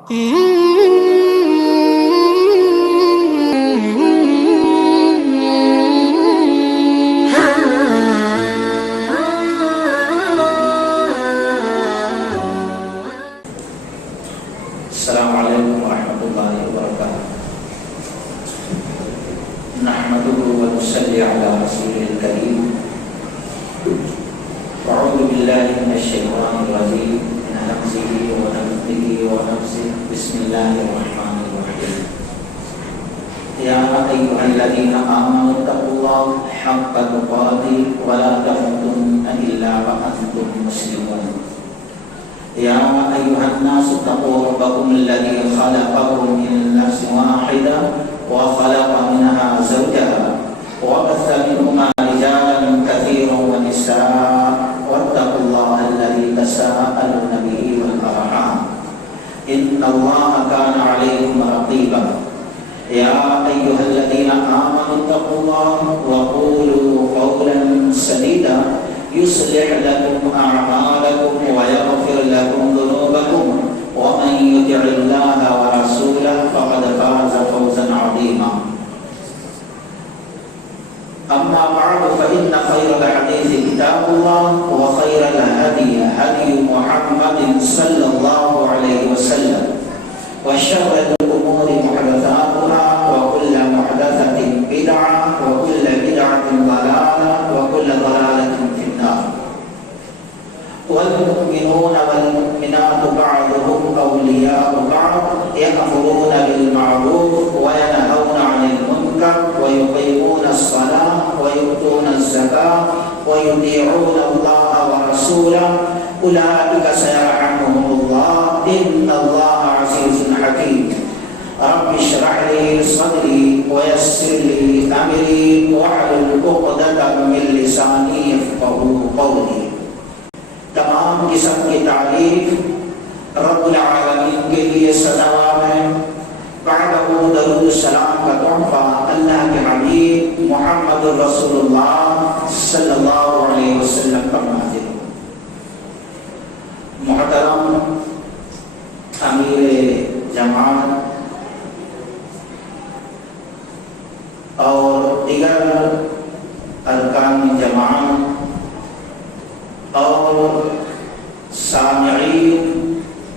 السلام علیکم ورحمۃ اللہ وبرکاتہ. نحمده ونصلي على رسوله الكريم. اعوذ باللہ من الشیطان الرجیم من همزه ونفثه ونفثه. بسم اللہ الرحمن الرحیم. یا ایھا الذین آمنوا اتقوا اللہ حق تقاته ولا تموتن الا وانتم مسلمون. یا ایھا الناس اتقوا ربکم الذی خلقکم من نفس واحدہ وخلق منها زوجها وبث منهما رجالا كثيرا ونساء واتقوا الله الذي تساءلون به والأرحام إن الله كان عليكم رقيبا. يا أيها الذين آمنوا اتقوا الله وقولوا قولا سديدا يصلح لكم أعمالكم ويغفر لكم ذنوبكم ومن يطع الله ورسوله فقد فاز فوزا عظيما. أما بعد فإن خير الحديث كتاب الله وخير الهدي هدي محمد صلى الله عليه وسلم وشر الأمور محدثاتها وكل محدثة بدعة وكل بدعة ضلالة وكل ضلالة في النار. والمؤمنون والمؤمنات بعضهم أولياء بعض يأمرون بالمعروف وينهون عن المنكر ويقيمون الصلاة ويؤتون الزكاة ويطيعون الله ورسوله أولئك سيرحمهم الله إن الله عزيز حكيم. رب اشرح لي صدري ويسر لي أمري واحلل عقدة من لساني يفقهوا قولي. تمام قسم کی تعریف رب العالمین کے لیے سزاوار ہے. بعدہ درود السلام کا تحفہ اللہ کے حبیب محمد رسول اللہ صلی اللہ علیہ وسلم پر نازل ہو. محترم امیر جماعت اور دیگر ارکان جماعت اور سامعین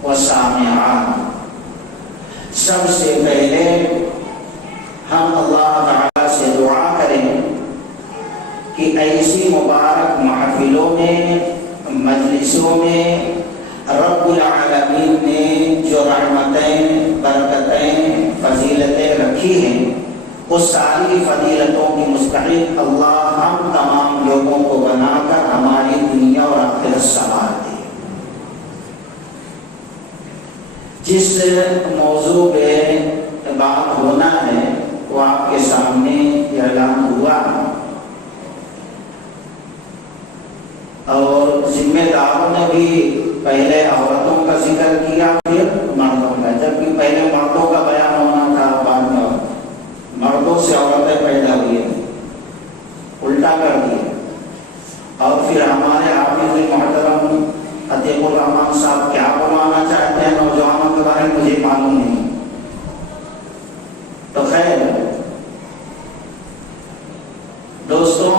و سامعات، سب سے پہلے ہم اللہ تعالیٰ سے دعا کریں کہ ایسی مبارک محفلوں میں مجلسوں میں رب العالمین نے جو رحمتیں برکتیں فضیلتیں رکھی ہیں وہ ساری فضیلتوں کی مستحق اللہ ہم تمام لوگوں کو بنا کر ہماری دنیا اور آخرت سنوار دے. جس موضوع پہ بات ہونا ہے وہ آپ کے سامنے اعلان ہوا اور ذمہ داروں نے بھی پہلے عورتوں کا ذکر کیا پھر مردوں کا، جبکہ پہلے مردوں کا بیان ہونا تھا بعد میں مردوں سے عورتیں پیدا ہوئی ہیں، الٹا کر دیا. اور پھر ہمارے حافظ محترم عتیق الرحمان صاحب کیا بنوانا چاہتے ہیں نوجوانوں کے بارے میں مجھے معلوم نہیں. تو خیر دوستوں،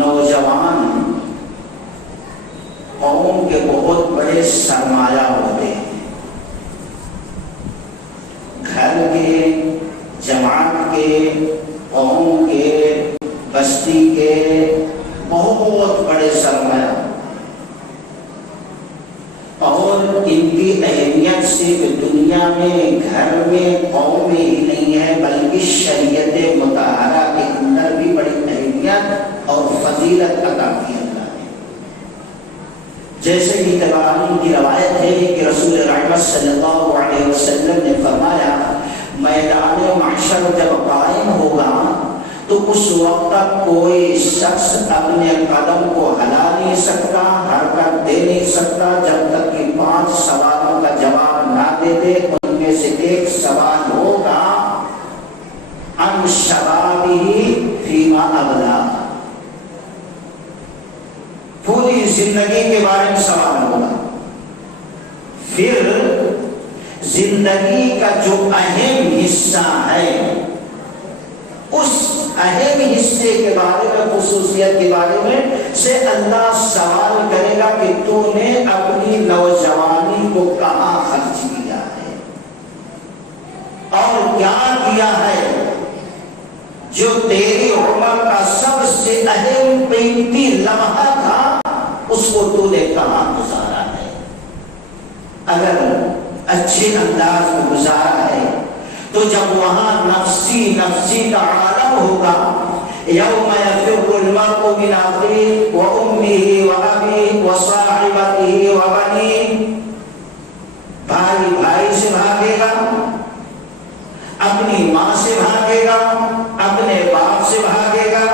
نوجوان قوم کے بہت بڑے سرمایہ ہوتے ہیں. گھر کے، جماعت کے، قوم کے، بستی کے بہت بڑے سرمایہ، اور ان کی اہمیت صرف دنیا میں، گھر میں، قوم میں ہی نہیں ہے بلکہ شریعت مطہرہ کے اندر بھی بڑی اہمیت اور فضیلت عطا کی اللہ نے. جیسے کہ تبرانی کی روایت ہے کہ رسول رحمت صلی اللہ علیہ وسلم نے فرمایا میدان محشر جب قائم ہوگا تو اس وقت تک کوئی شخص اپنے قدم کو ہلا نہیں سکتا، حرکت دے نہیں سکتا جب تک کہ 5 سوالوں کا جواب نہ دے دے. ان میں سے ایک سوال ہوگا عن شبابہ فیما ابلا، پوری زندگی کے بارے میں سوال ہوگا پھر زندگی کا جو اہم حصہ ہے اس اہم حصے کے بارے میں، خصوصیت کے بارے میں سے اللہ سوال کرے گا کہ تو نے اپنی نوجوانی کو کہاں خرچ کیا ہے اور کیا کیا ہے جو تیری عمر کا سب سے اہم قیمتی لمحہ تھا، اس کو تو نے کہاں گزارا ہے۔ اگر اچھے انداز میں گزارا ہے تو جب وہاں نفسی نفسی کا عالم ہوگا، یوم یفر المرء من اخیہ وامہ وابیہ وصاحبتہ وبنیہ، بھائی بھائی سے بھاگے گا، اپنی ماں سے بھاگے گا، اپنے باپ سے بھاگے گا،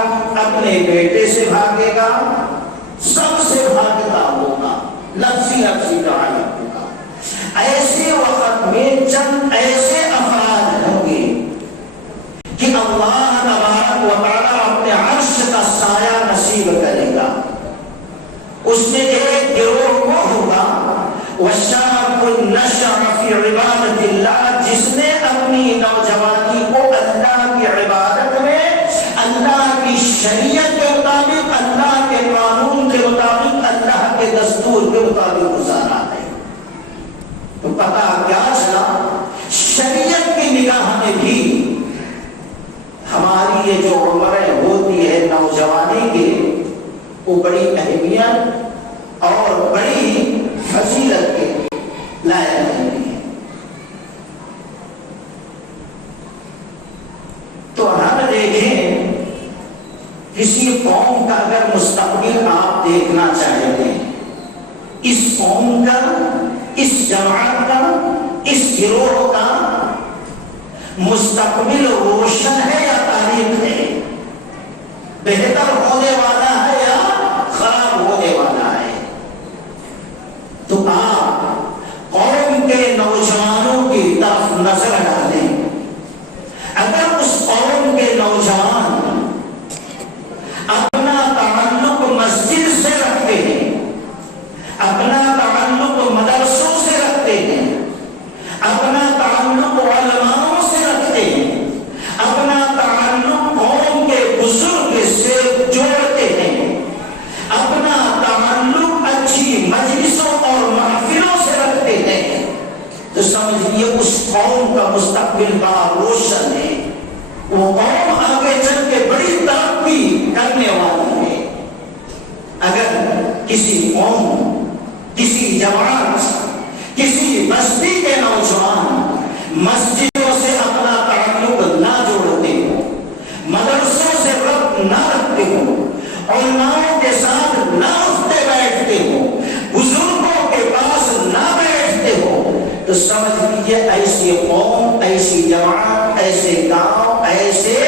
اپنے بیٹے سے بھاگے گا، سب سے بھاگتا ہوگا، نفسی نفسی کا عالم ہوگا۔ ایسے وقت میں چند ایسے افراد ہوں گے کہ اللہ تبارک و تعالیٰ اپنے عرش کا سایہ نصیب کرے گا۔ اس میں ایک گروہ وہ ہوگا وَشَابٌ نَشَأَ فِي عِبَادَةِ اللَّهِ، جس نے اپنی نوجوانی کو اللہ کی عبادت میں، اللہ کی شریعت کے مطابق، اللہ کے قانون کے مطابق، اللہ کے دستور کے مطابق گزارا ہے۔ تو پتہ کیا چلا، شریعت کی نگاہ میں بھی ہماری یہ جو عمریں ہوتی ہے نوجوانی کی، وہ بڑی اہمیت اور بڑی فضیلت کے لائق ہوتی ہے۔ تو ہم دیکھیں کسی قوم کا اگر مستقبل آپ دیکھنا چاہتے ہیں، اس قوم کا، اس جماعت کا، اس گروہ کا مستقبل روشن ہے یا تاریخ ہے، بہتر ہونے والا ہے یا خراب ہونے والا ہے؟ تو آپ قوم کے نوجوانوں کی طرف نظر ڈالیں۔ اگر اس قوم کے نوجوان اپنا تعلق مسجد سے رکھتے ہیں، اپنا تعلق مدرسوں سے رکھتے ہیں، اپنا تعلق علماء سے رکھتے ہیں، اپنا تعلق قوم کے بزرگ سے جوڑتے ہیں، اپنا تعلق اچھی مجلسوں اور محفلوں سے رکھتے ہیں، تو سمجھیے اس قوم کا مستقبل بڑا روشن ہے۔ وہ قوم آگے چل کے بڑی ترقی کرنے والی ہے۔ اگر کسی قوم، کسی جماعت، کسی بستی کے نوجوان مسجدوں سے اپنا تعلق نہ جوڑتے ہو، مدرسوں سے ربط نہ رکھتے ہو، علماء کے ساتھ نہ اٹھتے بیٹھتے ہو، بزرگوں کے پاس نہ بیٹھتے ہو، تو سمجھ لیجیے ایسی قوم، ایسی جماعت، ایسے گاؤں، ایسے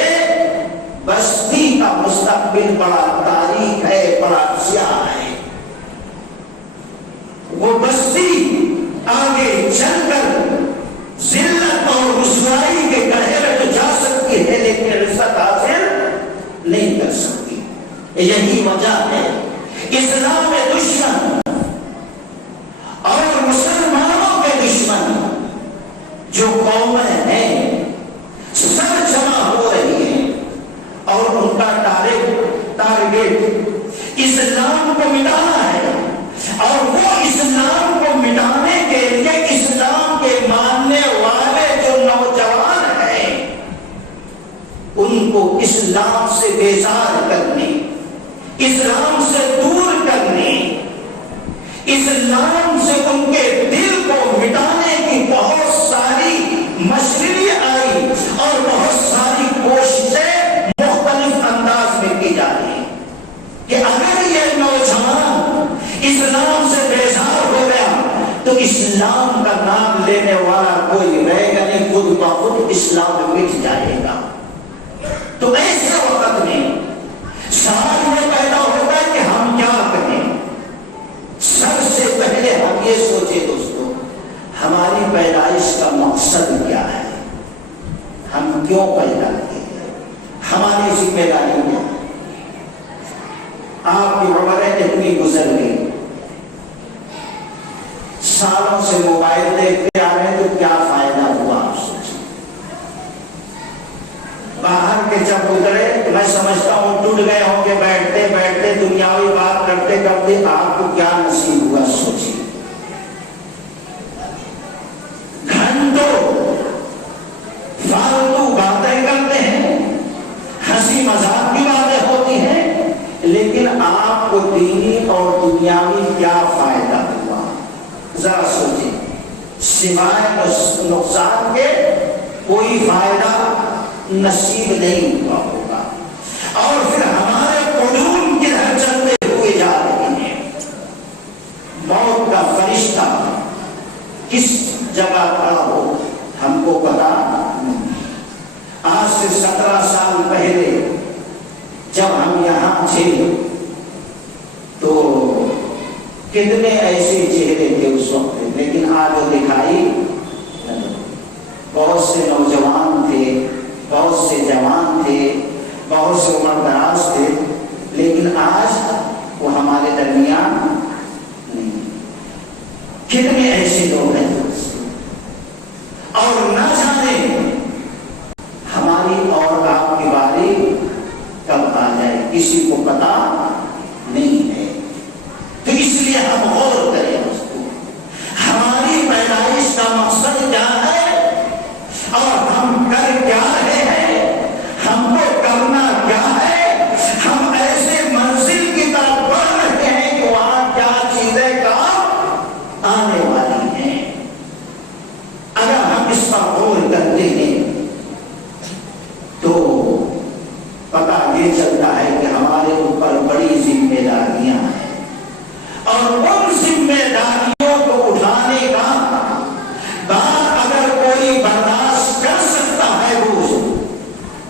بستی کا مستقبل بڑا تاریک ہے، بڑا سیاہ ہے۔ وہ بستی آگے چل کر ذلت اور رسوائی کے گڑھے میں تو جا سکتی ہے، لیکن عزت حاصل نہیں کر سکتی۔ یہی وجہ ہے اسلام دشمن اور مسلمانوں کے دشمن جو قومیں ہیں سب جمع ہو رہی ہیں اور ان کا ٹارگیٹ اسلام کو مٹانا ہے، اور وہ اسلام کو مٹانے کے لیے اسلام کے ماننے والے جو نوجوان ہیں ان کو اسلام سے بیزار کرنے، اسلام سے دور کرنے، اسلام سے ان کے دل کو مٹانے کی بہت ساری مشریں آئی اور بہت ساری کوششیں مختلف انداز میں کی جا رہی ہیں کہ اگر یہ نوجوان اسلام سے بیزار ہو گیا تو اسلام کا نام لینے والا کوئی رہے گا نہیں، خود بخود اسلام مٹ جائے گا۔ تو ایسے وقت میں سوال یہ پیدا ہوتا ہے کہ ہم کیا کریں۔ سب سے پہلے ہم یہ سوچے دوستو، ہماری پیدائش کا مقصد کیا ہے، ہم کیوں پیدا کیے، ہماری ذمہ داری کیا ہے۔ آپ کی عمریں اتنی گزر گئی، سالوں سے موبائل دیکھتے آ رہے ہیں تو کیا فائدہ ہوا آپ سوچیں. باہر کے جب گزرے میں سمجھتا ہوں ٹوٹ گئے ہوں کہ بیٹھتے بیٹھتے دنیاوی بات کرتے کرتے آپ کو کیا نصیب ہوا سوچیں. گھنٹوں فالتو باتیں کرتے ہیں, ہنسی مذاق کی باتیں ہوتی ہیں, لیکن آپ کو دینی اور دنیاوی کیا فائدہ ہوا ذرا سوچیں. سوائے نقصان کے کوئی فائدہ نصیب نہیں ہوا ہوگا. اور پھر ہمارے قدوم کدھر چلتے ہوئے جا رہے ہیں. موت کا فرشتہ کس جگہ کھڑا ہو ہم کو پتا نہیں. آج سے 17 سال پہلے جب ہم یہاں تھے تو کتنے ایسے چہرے تھے اس وقت, لیکن آج دکھائی بہت سے نوجوان تھے, بہت سے جوان تھے, بہت سے عمر دراز تھے, لیکن آج وہ ہمارے درمیان نہیں. کتنے ایسے لوگ ہیں اور نہ جانے ہماری اور آپ کی باری کب آ جائے کسی کو پتا نہیں ہے. تو اس لیے ہم غور کریں اس کو, ہماری پیدائش کا مقصد کیا ہے اور ہم کر کیا رہے ہیں, ہم کو کرنا کیا ہے. ہم ایسے منزل کی طرف بڑھ رہے ہیں کہ وہاں کیا چیزیں کام آنے والی ہیں. اگر ہم اس پر غور کرتے ہیں تو پتہ یہ چلتا ہے کہ ہمارے اوپر بڑی ذمہ داریاں ہیں, اور ان ذمہ داریوں کو اٹھانے کا بات اگر کوئی برداشت کر سکتا ہے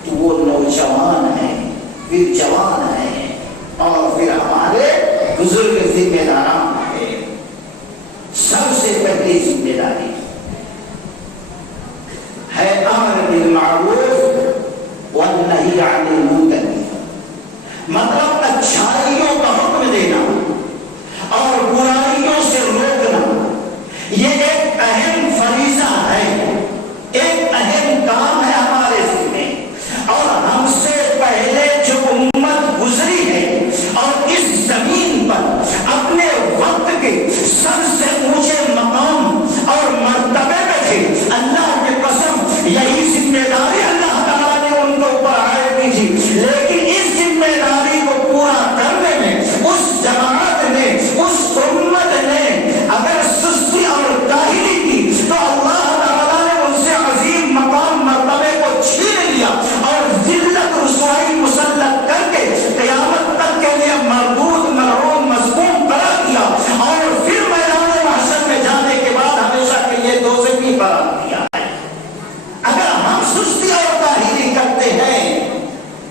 تو وہ نوجوان ہے, پھر جوان ہے, اور پھر ہمارے بزرگ ذمہ داران ہے. سب سے پہلی ذمہ داری ہے امر بالمعروف والنہی عن المنکر, مطلب اچھائیوں کا حکم دینا اور برائیوں سے روکنا. یہ ایک اہم فریضہ ہے, ایک اہم کام ہے ہمارے ذمہ. اور ہم سے پہلے جو امت گزری ہے اور اس زمین پر اپنے وقت کے سب سے اونچے مقام اور مرتبے پہ تھے, اللہ کی قسم یہی ذمہ داری اللہ تعالیٰ نے ان کو اوپر عائد کی تھی. لیکن اس ذمہ داری کو پورا کرنے میں اس جماعت نے, اس امت نے اگر سستی اور کاہلی کی تو اللہ تعالیٰ نے ان سے عظیم مقام مرتبے کو چھین لیا اور ذلت رسوائی مسلط کر کے قیامت تک کے لیے مردود مرحوم مذموم قرار دیا, اور پھر میدان محشر میں جانے کے بعد ہمیشہ کے لیے دوزخی قرار دیا ہے. اگر ہم سستی اور کاہلی کرتے ہیں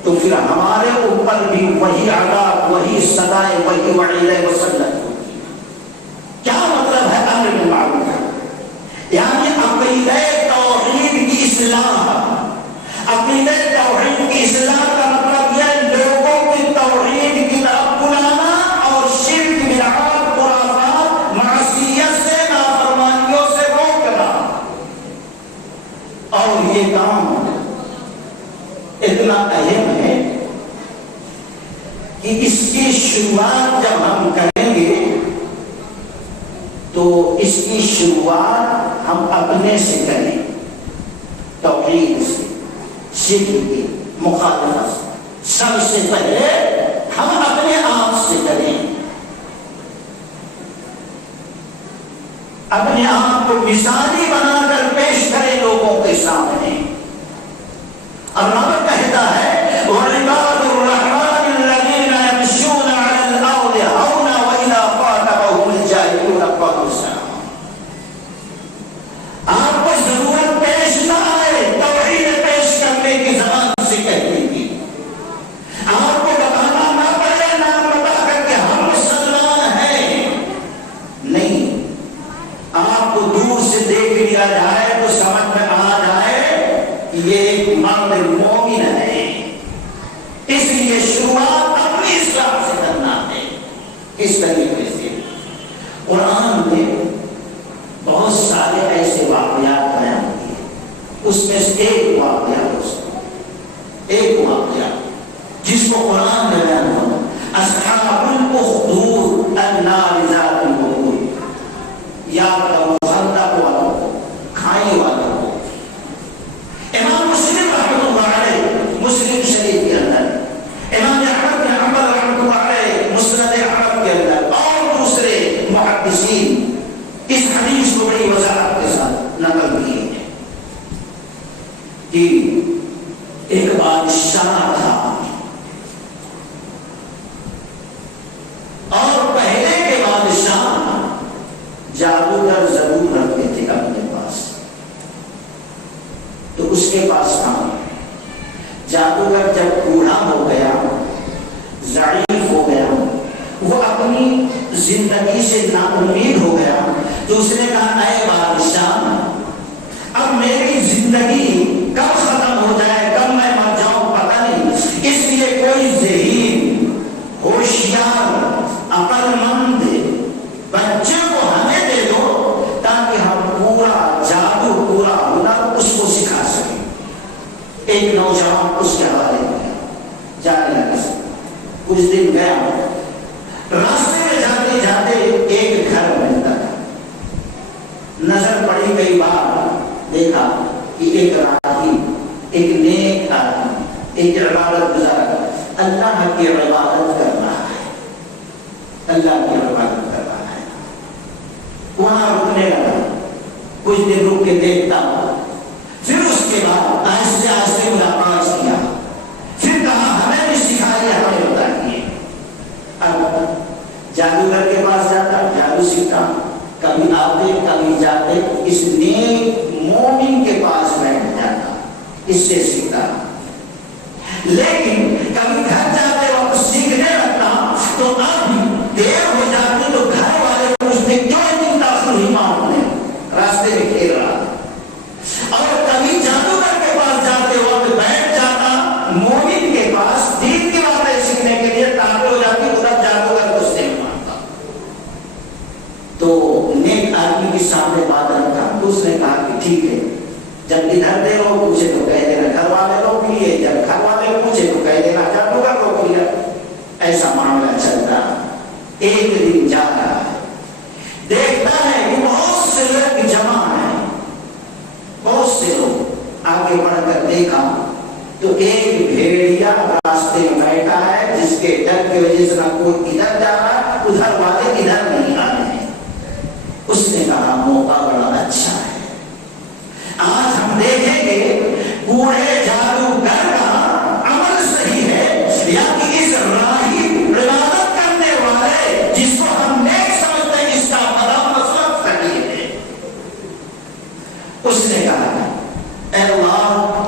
تو پھر ہمارے اوپر بھی وہی عذاب, وہی سزائیں, وہی وعیدیں مسلط ہوتی ہیں. کیا مطلب ہے امر بالمعروف؟ یعنی عقیدہ توحید کی اصلاح. عقیدہ توحید کی اصلاح کا مطلب یہ لوگوں کی توحید کی طرف بلانا اور شرک, بدعات, خرافات, معصیت سے, نافرمانیوں سے روکنا. اور یہ کام اتنا اہم ہے کہ اس کی شروعات جب ہم کریں گے تو اس کی شروعات ہم اپنے سے کریں, توحید سے, شرک کی مخالفت سے. سب سے پہلے ہم اپنے آپ سے کریں, اپنے آپ کو مثالی بنا کر پیش کریں لوگوں کے سامنے. اور رب کہتا ہے وَعِبَادُ الرَّحْمَنِ الَّذِينَ يَمْشُونَ عَلَى الْأَرْضِ هَوْنًا وَإِذَا خَاطَبَهُمُ الْجَاهِلُونَ قَالُوا سَلَامًا. آپ کو ضرورت پیش نہ آئے توحید پیش کرنے کی زبان سے کہنے کی, آپ کو بتانا نہ پڑے نام بتا کر کے ہم مسلمان ہیں, نہیں, آپ کو دور سے دیکھ لیا جائے تو سمجھ میں آ جائے یہ ایک مرد مومن ہے. اس لیے شروعات اپنی اصلاح سے کرنا ہے. اس طریقے سے قرآن میں یا خندق والوں کو، کھائی والوں کو. امام مسلم رحمۃ اللہ علیہ مسلم شریف کے اندر، امام احمد بن حنبل رحمۃ اللہ علیہ مسند احمد کے اندر، اور دوسرے محدثین اس حدیث کو بڑی وضاحت کے ساتھ نقل کیے ہیں کہ ایک بادشاہ تھا، اور پہلے کے بادشاہ جادوگر ضرور رکھتے تھے اپنے پاس. تو اس کے پاس تھا، جادوگر جب بوڑھا ہو گیا، ضعیف ہو گیا، وہ اپنی زندگی سے نا امید ہو گیا، تو اس نے کہا اے بادشاہ، اب میری زندگی کب ختم ہو جائے، کب میں مر جاؤں پتہ نہیں، اس لیے کوئی ذہین ہوشیار عقل مند بچے کو ہمیں دے دو تاکہ ہم پورا جادو پورا ہنر اس کو سکھا سکیں. ایک نوجوان اس کے حوالے میں جانے لگا. کچھ دن گیا، راستے میں جاتے جاتے ایک گھر ملتا تھا. نظر پڑی کئی بار، دیکھا کہ ایک راہب، ایک نیک آدمی، ایک عبادت گزار اللہ کی عبادت کر رہا ہے، اللہ کی عبادت کر رہا ہے. وہاں رکنے لگا، کچھ دن رک کے دیکھتا، پھر اس کے بعد آہستہ آہستہ ملاقات کیا، پھر کہا ہمیں بھی سکھائیے، ہمیں بتائیے. اب جادوگر کے پاس جاتا، جادو سیکھتا، کبھی آتے کبھی جاتے، اس نیک مومن کے پاس بیٹھ جاتا، اس سے سیکھتا. لیکن کبھی گھر جاتے وقت سیکھنے لگتا تو اب دیر ہو جاتی تو گھر والے پوچھتے کیوں اتنی تاخیر ہوئی، ماں نے راستے میں کھیل رہا. اور کبھی جادوگر کے پاس جاتے وقت بیٹھ جاتا، مومن کے پاس دین کی باتیں سیکھنے کے لیے تاخیر ہو جاتی، ادھر جادوگر کو سے مانتا. تو نیک آدمی کے سامنے بات رکھا، اس نے کہا کہ ٹھیک ہے، جب ادھر دے لوگ پوچھے تو کہہ دینا گھر والے لوگ لیے، جب گھر والے پوچھے تو کہہ دینا جادوگر لوگ لیا. ایسا معاملہ چلتا. ایک دن جا رہا ہے، دیکھتا ہے کہ بہت سے لوگ جمع ہیں، بہت سے لوگ. آگے بڑھ کر دیکھا تو ایک بھیڑیا راستے میں بیٹھا ہے، جس کے ڈر کی وجہ سے نہ کوئی ادھر جا رہا ہے، ادھر والے ادھر نہیں آ رہے ہیں. اس نے کہا موقع بڑا اچھا ہے، آج ہم دیکھیں گے بوڑھے جادوگر کا عمل صحیح ہے یا کہ اس راہب عبادت کرنے والے جس کو ہم نیک سمجھتے ہیں اس کا بڑا مسئلہ صحیح ہے. اس نے کہا اے اللہ،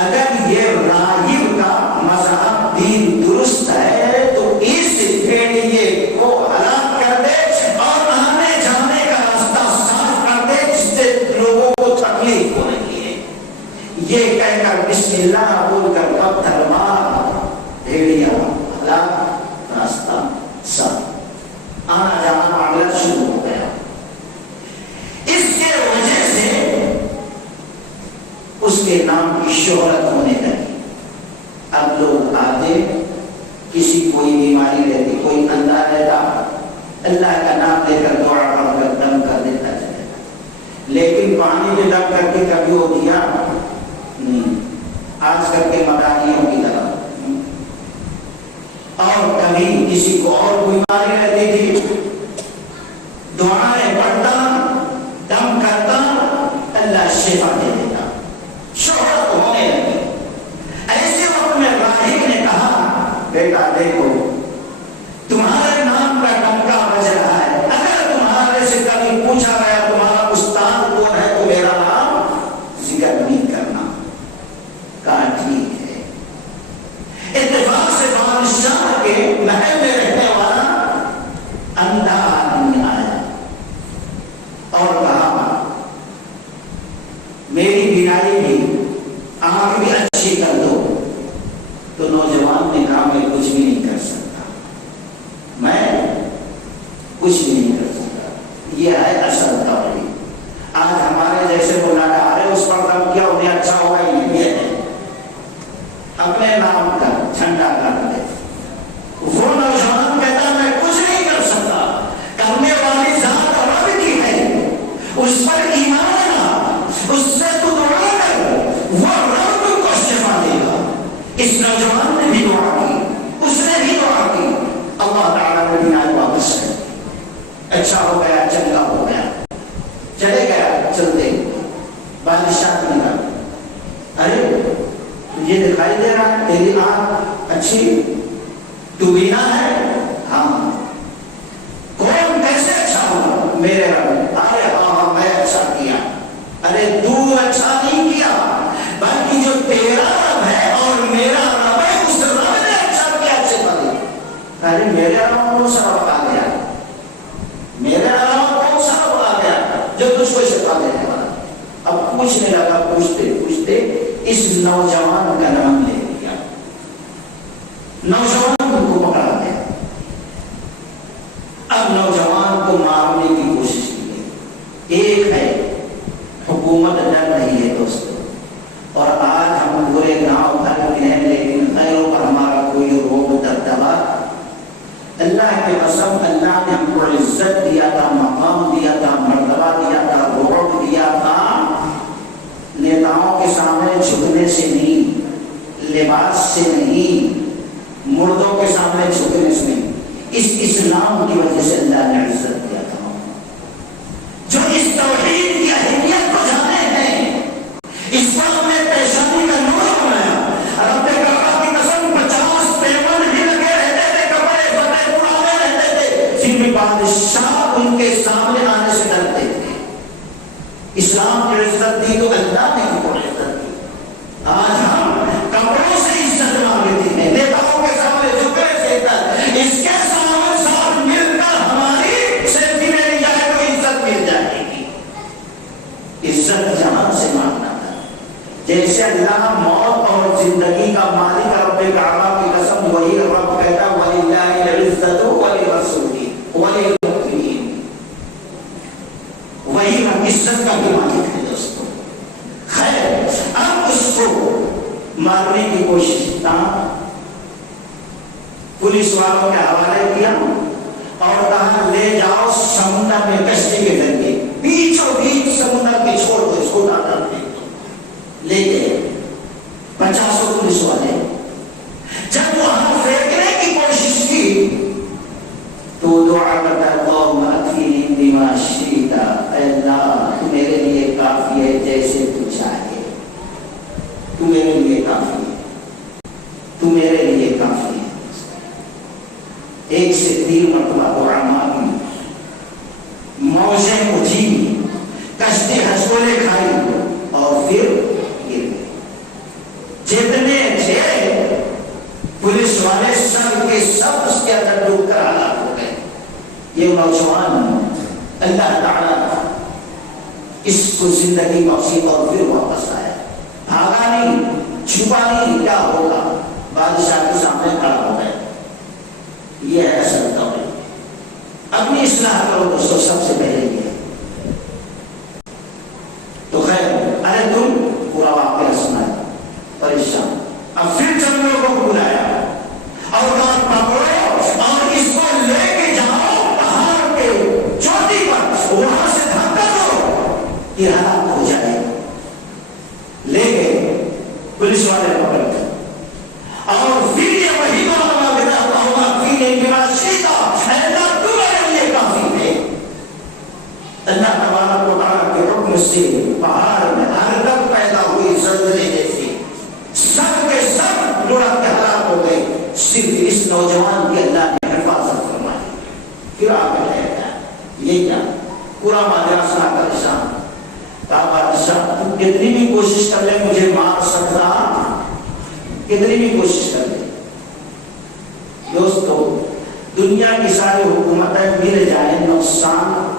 اگر یہ راہب کا مذہب دین درست ہے تو اس بھیڑیے کو ہلاک کر دے اور آنے جانے کا راستہ صاف کر دے، جس سے لوگوں کو تکلیف ہو رہی ہے. یہ کہہ کر بسم اللہ بول کر پتھر مار، بھیڑیا ہلاک، راستہ صاف، آنا جانا معاملہ شروع ہو گیا. اس کے وجہ سے اس کے نام کی شہرت ہونے لگی. اب لوگ آتے، کسی کوئی بیماری رہتی، کوئی اندھا رہتا، اللہ کا نام لے کر دعا پڑھ کر دم کر دیتا چلے گا. لیکن پانی میں دم کر کے کبھی ہو دیا نہیں، آج کر کے مکانیوں کی طرح. اور کبھی کسی کو اور بیماری رہتی تھی، دعائیں پڑھتا، دم کرتا، اللہ شفا دے دیتا، شہرت ہونے لگی. ایسے وقت میں راہب نے کہا بیٹا دیکھو، تمہارے نام کا ڈنکا بج رہا ہے، اگر تمہارے سے کبھی پوچھا گیا تمہارا استاد کون ہے تو میرا نام ذکر نہیں کرنا. کہا ٹھیک ہے. اتفاق سے بادشاہ کے محل میں رہنے والا اندھا آدمی آیا اور کہا اس پر ایمان لا، اس سے تو دعا کر، وہ رب تم کو شفا دے گا۔ اس نوجوان نے بھی دعا کی، اس نے بھی دعا کی، اللہ تعالیٰ نے بھی آج واپس کر دیا۔ اچھا ہو گیا، چنگا ہو گیا، چلے گیا۔ چلتے بادشاہ نے کہا ارے تجھے دکھائی دے رہا ہے، تیری آنکھ اچھی، تو بینا ہے؟ ہاں۔ کون کیسے اچھا ہوا؟ میرے رب۔ ارے ہاں میں اچھا کیا۔ ارے تو اچھا نہیں کیا، بلکہ جو تیرا رب ہے اور میرا رب ہے اس رب نے اچھا کیا، اچھے بنے۔ ارے میرے رب کون سا رب آ گیا؟ میرے رب کون سا رب آ گیا جو تجھ کو شفا دینے والا؟ اب پوچھنے لگا، پوچھتے پوچھتے اس نوجوان کا نام لے لیا، نوجوان کو پکڑا گیا۔ اب نوجوان کو مارنے کی کوشش کی گئی۔ ایک ہے حکومت ڈر رہی ہے دوستو، اور آج ہم پورے گاؤں بھر میں ہیں لیکن غیروں پر ہمارا کوئی روب دبدبا۔ اللہ کے قسم، اللہ نے ہم کو عزت دیا تھا، مقام دیا تھا، مرتبہ دیا تھا، روب دیا تھا، نیتاؤں کے سامنے جھکنے سے نہیں، لباس سے نہیں، مردوں کے سامنے جھکنے سے نہیں، اس اسلام کی وجہ سے اللہ نے عزت دیا تھا۔ جو اس توحید کی اہمیت کو جانے ہیں، اسلام میں پیشانی کا نور بنایا۔ رب کعبہ کی قسم 50 پیمن بھی لگے رہتے تھے، کپڑے فتح پرانے رہتے تھے، پھر بھی بادشاہ ان کے سامنے آنے سے ڈرتے تھے۔ اسلام کی عزت دی تو اللہ نے ان کو عزت دی۔ آج ہم کپڑوں سے عزت مانگتے ہیں، نیتاؤں کے سامنے جھکے سے اس کے ساتھ مل کر ہماری سیلفی لے جائے تو عزت مل جائے گی۔ عزت جہاں سے مانگنا تھا، جیسے اللہ موت اور زندگی کا مالک رب کعبہ کی قسم، وہی رب کہتا وَلِلَّهِ الْعِزَّةُ وَلِرَسُولِهِ وَلِلْمُؤْمِنِينَ، وہی ہم عزت کا بھی مالک ہے دوستو۔ خیر، اب اس کو مارنے کی کوشش تھا، پولیس والوں کے حوالے کیا اور کہا لے جاؤ سمندر میں کشتی کے ذریعے، بیچوں بیچ سمندر میں چھوڑ دو اس کو، ڈالا لے گئے 50 پولیس والے۔ جب وہاں پھینکنے کی کوشش کی تو دعا کرتا اللہم اکفینی بما شئت، اے اللہ تو میرے لیے کافی ہے جیسے تو چاہے، تو میرے لیے کافی ہے، تو میرے لیے کافی ہے۔ 1 سے 3 مرتبہ دعا مانگی، موجیں اٹھی، کشتی ہچکولے کھائی اور پھر گر گئی۔ جتنے تھے پولیس والے سب کے سب اس کے اندر ڈوب کر ہلاک ہو گئے۔ یہ نوجوان اللہ تعالیٰ اس کو زندگی بخشی اور پھر واپس آیا، بھاگا نہیں، چھپا نہیں، کیا ہوگا، بادشاہ کے سامنے کھڑا ہو گیا۔ یہ ہے اصل توحید۔ اپنی اصلاح کرو دوستو، سب سے پہلے یہ تو خیر۔ ارے تم پورا واقعہ سنا ہے، پریشان۔ اب پھر جب لوگوں کو بلایا اور کہا پکڑو اور اس کو لے کے جاؤ پہاڑ کے چوٹی پر، وہاں سے دھکا دو، یہ ہلاک ہو جائے۔ لے گئے پولیس والے پکڑ گئے اور پھر یہ وہی معاملہ بتاتا ہوں اکفینی بما شئت، اللہ تو میرے لیے کافی ہے۔ اللہ تبارک و تعالیٰ کے حکم سے پہاڑ میں حرکت پیدا ہوئی، زلزلے جیسی، سب کے سب لڑک کے ہلاک ہو گئے، صرف اس نوجوان کی اللہ نے حفاظت فرمائی۔ پھر آ کر کہہ گیا یہ کیا؟ پورا ماجرا سنا پریشان۔ کہا بادشاہ تم کتنی بھی کوشش کر لے مجھے مار سکتا، کتنی بھی کوشش کر لے۔ دوستو دنیا کی ساری حکومتیں مل جائیں نقصان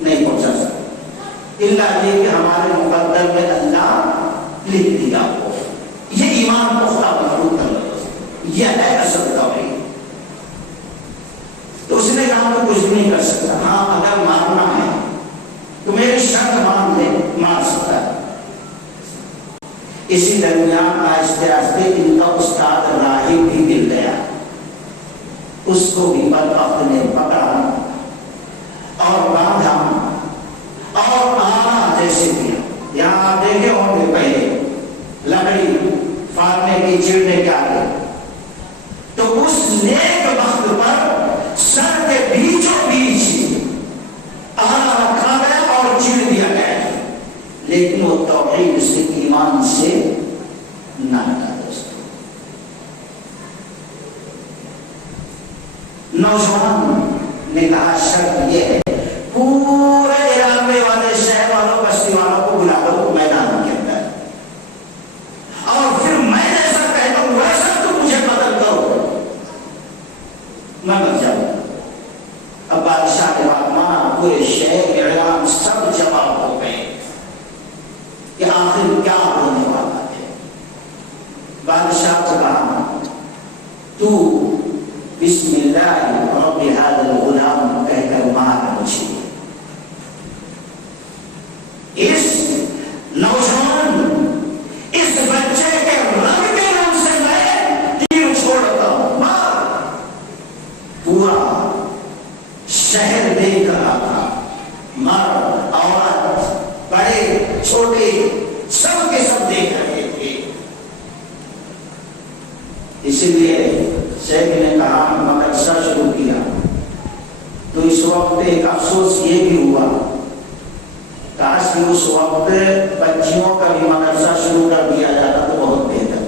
نہیں پہنچا سکتے، اللہ یہ کہ ہمارے مقدر میں اللہ لکھ دیا ہو۔ یہ ایمان پختہ مضبوط کر لو، یہ ہے اصل توحید۔ تو اس نے کہا تو کچھ نہیں کر سکتا، ہاں اگر مارنا ہے تو میری شرط مان لے، مار سکتا ہے۔ اسی درمیان آہستہ آہستہ ان کا استاد راہب بھی مل گیا، اس کو بھی بدبخت نے پکڑا اور باندھا جیسے دیا. یہاں آپ دیکھے ہوں گے پہلے لکڑی فاڑنے کی چیرنے کے آگے, تو اس نیک وقت پر سر کے بیچوں بیچ آلہ رکھا گیا اور چیر دیا گیا, لیکن وہ توحید اس کے ایمان سے نہ ہٹا. نوجوان نے کہا شرط یہ ہے پورے علاقے والے شہر والوں بستی والوں کو بلا دو میدان کے اندر, اور پھر میں ایسا کہتا ہوں ویسا تو مجھے قتل کرو, میں مر جاؤں. اب بادشاہ نے بات مانا, پورے شہر اعلان سب جواب ہو گئے کہ آخر کیا ہونے والا ہے. بادشاہ کو کہا تو بسم اللہ رب هذا الغلام کہہ کر مار مجھے. اس نوجوان اس بچے کے رنگ کے نام سے میں تیر چھوڑتا ہوں, مار. پورا شہر دیکھ رہا تھا, مرد عورت بڑے چھوٹے سب کے سب دیکھ رہے تھے. اسی لیے شیخ نے کہا مدرسہ شروع کیا تو اس وقت ایک افسوس یہ بھی ہوا, کاش کہ اس وقت بچیوں کا بھی مدرسہ شروع کر دیا جاتا تو بہت بہتر,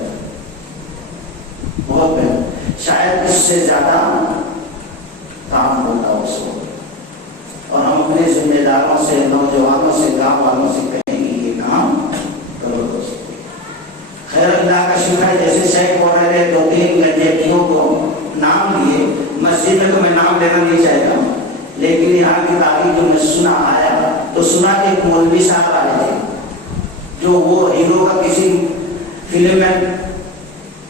بہت بہتر. شاید اس سے زیادہ کام ہوتا اس وقت. اور ہم اپنے ذمہ داروں سے, نوجوانوں سے, گاؤں والوں سے کہیں گے یہ کام کرو دوستو. خیر اللہ کا شکر ہے, جیسے شیخ بول رہے 2-3 گنجیوں کو نام لیے, مسجد میں تو میں نام لینا نہیں چاہتا ہوں, لیکن یہاں کی تاریخ جو میں سنا آیا تو سنا کہ ایک مولوی صاحب آئے تھے جو وہ ہیرو کا کسی فلم میں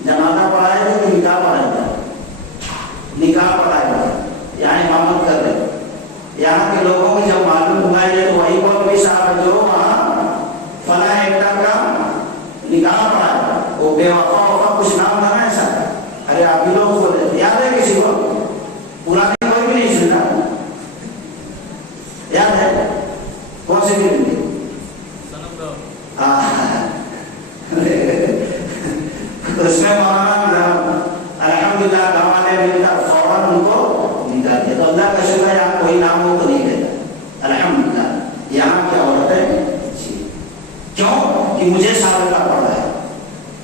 جنازہ پڑھایا تھا کہ نکاح پڑھایا تھا, نکاح پڑھایا تھا, یہاں امامت کر رہے. یہاں کے لوگوں کو جب معلوم ہوا ہے تو وہی مولوی صاحب جو وہاں فلاں ایکٹر کا نکاح پڑھایا, وہ بے وفا وفا کچھ نام تھا نا ایسا. ارے آپ بھی لوگ بولے یاد ہے کسی کو؟ پرانے کوئی بھی نہیں سنتا, یاد ہے کون سی فلم تھی؟ اس میں مولانا الحمدللہ کمانے ملتا فوراً ان کو نکال دیا. تو اللہ کا شکر ہے آپ کوئی نام ہو تو نہیں کہتا الحمدللہ. یہاں کی عورتیں کیوں کہ مجھے سابقہ پڑا ہے,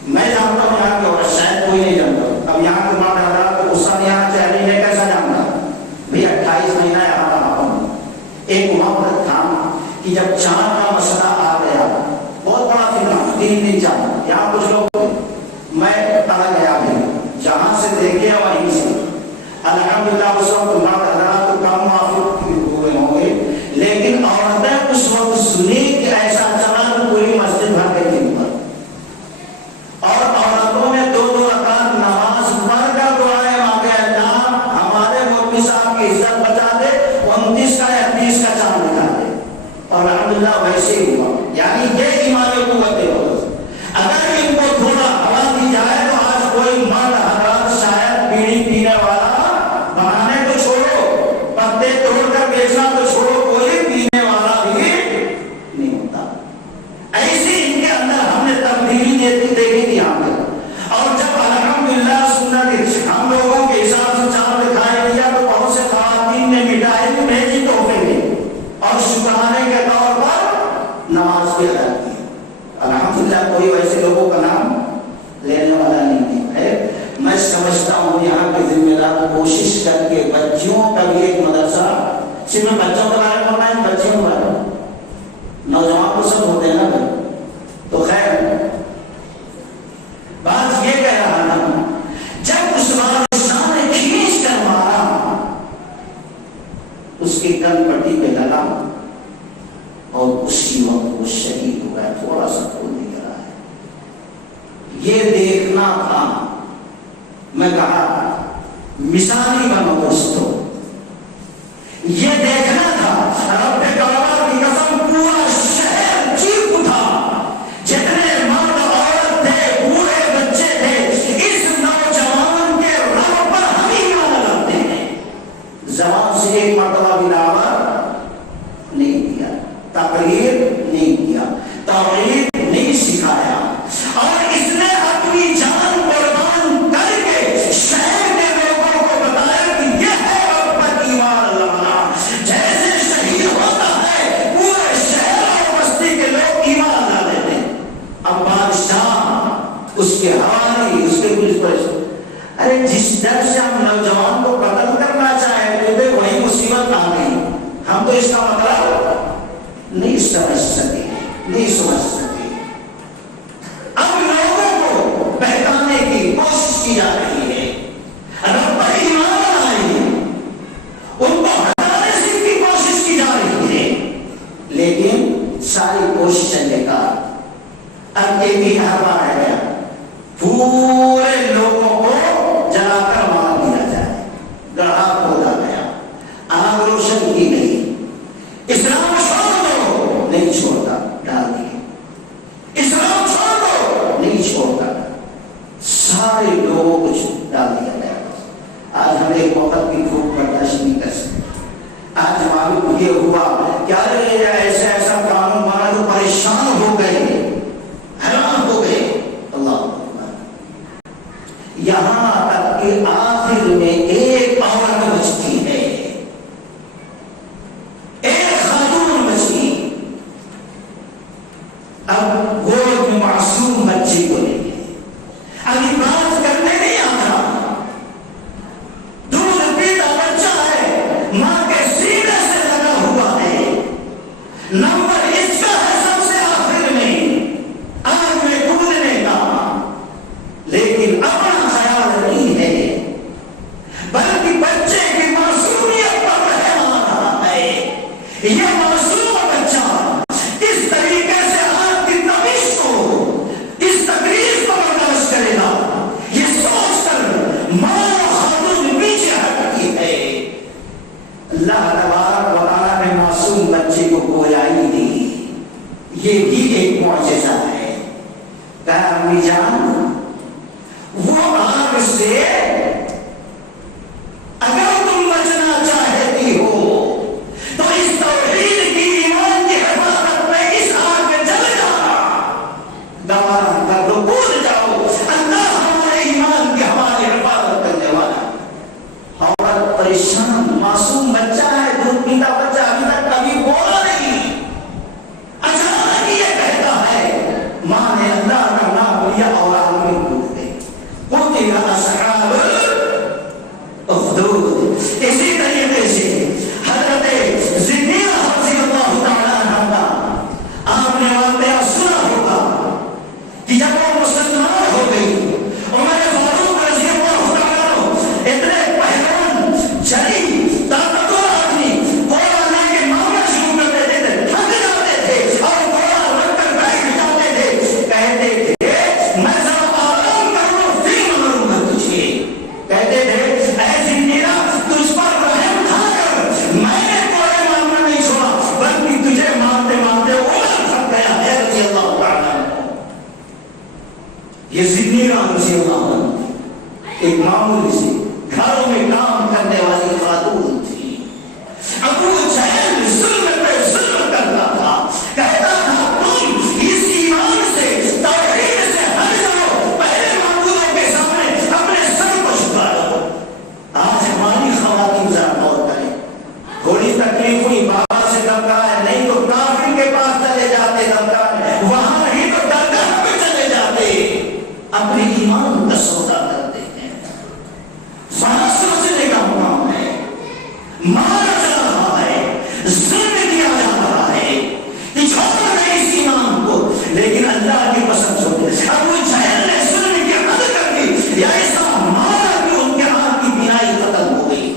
میں جانتا ہوں یہاں کی عورت, شاید کوئی نہیں جانتا. اب یہاں کے ماں حضرات کو غصہ نہیں آنا چاہیے, میں کیسا جانتا بھائی 28 مہینہ یہاں رہا ہوں. ایک محبت تھا کہ جب چاند کا مسئلہ آ گیا, بہت بڑا فکر 3 دن چاند, یہاں کچھ لوگ میں پڑا گیا بھی جہاں سے دیکھے وہیں سے الحمدللہ اس وقت ماں حضرات کو کم معافی ہوئے ہوں گے, لیکن عورتیں اس وقت سنی کہ ایسا چلا تو پوری مسجد بھر گئی تھی اوپر, اور عورتوں نے 2-2 رکعت نماز پڑھ کر دعائیں مانگے اللہ ہمارے مولوی صاحب کی عزت بچا دے, 29 کا یا 30 کا چاند دکھا دے. اور الحمدللہ ویسے ہی ہوا. یعنی یہ ایمان قوت ہے. اگر ان کو تھوڑا ہوا دی جائے تو آج کوئی مرد حضرات شاید بیڑی پینے والا بنانے تو چھوڑو, پتے توڑ کر بیچنا تو چھوڑو, کوئی پینے والا بھی نہیں ہوتا. ایسی ان کے اندر ہم نے تبدیلی دیکھی تھی یہاں پہ. اور جب الحمدللہ سنت ہم لوگوں کے حساب سے چاند دکھائی دیا تو بہت سے خواتین نے مٹھائی بھی بھیجی تحفے میں, اور شکرانے کے طور پر نماز بھی ادا کی. الحمدللہ کوئی ویسے لوگوں کا نام لینے والا نہیں ہے. میں سمجھتا ہوں یہاں کے ذمہ دار کوشش کر کے بچیوں کا بھی ایک مدرسہ, صرف بچوں کا بارے میں ہے, بچیوں کے بارے میں, نوجوان کو سب ہوتے ہیں نا بھائی. تو خیر بات یہ کہہ رہا تھا, جب اس بادشاہ نے کھینچ کر مارا اس کی کن پٹی پہ لگا اور اسی وقت وہ شہید ہو گیا. تھوڑا سا خون نکل رہا ہے. یہ دیکھنا تھا, میں کہا مثالی بنو دوستو, یہ دیکھنا تھا. رب کعبہ کی قسم پورا شہر چیخ اٹھا, جتنے مرد عورت تھے بوڑھے بچے تھے, اس نوجوان کے رب پر ہم ہی ایمان لاتے ہیں. زبان سے ایک مرتبہ بھی دعویٰ نہیں دیا, تقریر نہیں اس کے حوالے اس کے کچھ پریشان. ارے جس ڈر سے ہم نوجوان کو قتل کرنا چاہے تو وہی مصیبت آ گئی. ہم تو اس کا مطلب نہیں سمجھ سکے. اب لوگوں کو بہکانے کی کوشش کی جا رہی ہے. رب پر ایمان آئی ان کو ہٹانے سے کی کوشش کی جا رہی ہے، لیکن ساری کوششیں بیکار. اب ایک ہی حربہ رہ گیا، پورے لوگوں کو جلا کر مار دیا جائے. گڑھا کھودا گیا، آگ روشن کی گئی. اسلام چھوڑ دو، نہیں چھوڑتا، ڈال دیے. اسلام چھوڑ دو، نہیں چھوڑتا، سارے لوگوں کو ڈال دیا گیا. آج ہم ایک وقت کی بھوک برداشت نہیں کر سکتے. آج معلوم یہ ہوا کیا ایسا ایسا قانون بنا تو پریشان ہو گئے، حیران ہو گئے. اللہ یہاں تک کہ آخر میں ایک عورت بچتی ہے، ایک خاتون بچی. اب وہ معصوم بچی کو لے گئے. ابھی بات کرنے نہیں آتا، دودھ پیتا بچہ ہے، ماں کے سینے سے لگا ہوا ہے. نمبر اس کا ہے سب سے آخر میں آگ میں کودنے کا، لیکن اپنا خیال نہیں ہے، بلکہ بچے کی معصومیت پر رحم آ رہا ہے. یہ معصوم بچہ اس طریقے سے آگ کی تپش کو، اس تکلیف کو برداشت کرے گا، یہ سوچ کر ماں خاتون پیچھے ہٹتی ہے. اللہ تبارک و تعالیٰ نے معصوم بچے کو گویائی دی. یہ بھی ایک معجزہ ہے. کہا امی جان وہ آگ سے اگر تم بچنا چاہتی ہو تو اس توحید کی ایمان کی حفاظت میں اس آگ میں جل جانا. گوارا کر دو، کود جاؤ، اللہ ہمارے ایمان کی ہماری حفاظت کرنے والا. عورت پریشان، معصوم بچہ ہے، دودھ پیتا بچہ، ابھی تک کبھی بولا نہیں. اچانک یہ کہتا ہے، ماں نے اللہ کا نام لیا اور آگ میں کود گئی. قتل اصحاب الاخدود. اسی طریقے سے حضرت زنیرہ رضی اللہ تعالیٰ عنہ کا آپ نے واقعہ سنا ہوگا کہ جب وہ مسلمان ہو گئی، عمر فاروق رضی اللہ تعالیٰ عنہ اتنے پہلوان شریف طاقتور آدمی گھوڑا لے کے معاملہ شروع کر دیتے تھے، تھک جاتے تھے اور گھوڑا رکھ کر بیٹھ جاتے تھے. کہتے تھے میں ذرا آرام کر لوں پھر ماروں گا تجھے. کہتے تھے اے زنیرہ تجھ پر رحم کھا کر میں نے کوئی معاملہ نہیں چھوڑا، بلکہ تجھے مارتے مارتے عمر تھک گیا ہے رضی اللہ تعالیٰ عنہ. یہ زنیرہ رضی اللہ عنہ ایک معمولی سی گھروں میں کام کرنے والی خاتون تھی. ابو جہل ظلم پہ ظلم کرتا تھا، کہتا تھا تم اس ایمان سے، توحید سے ہٹ جاؤ، پہلے معبودوں کے سامنے اپنے سر کو جھکا دو. آج ہماری خواتین ذرا غور کریں، تھوڑی تکلیف ہوئی بابا سے دمکایا، نہیں تو کافر کے پاس چلے جاتے دمکانے، وہاں نہیں تو درگاہ پہ چلے جاتے. اپنے ایمان کا سودا کرتے ہیں. وہاں سوچنے کا مقام ہے، مارا جا رہا ہے، ظلم کیا جا رہا ہے کہ چھوڑ رہے اس ایمان کو، لیکن اللہ کی پسند چھوڑے. ابو جہل نے ظلم کی حد کر دی، یا ایسا مارا کہ ان کے آنکھ کی بینائی ختم ہو گئی،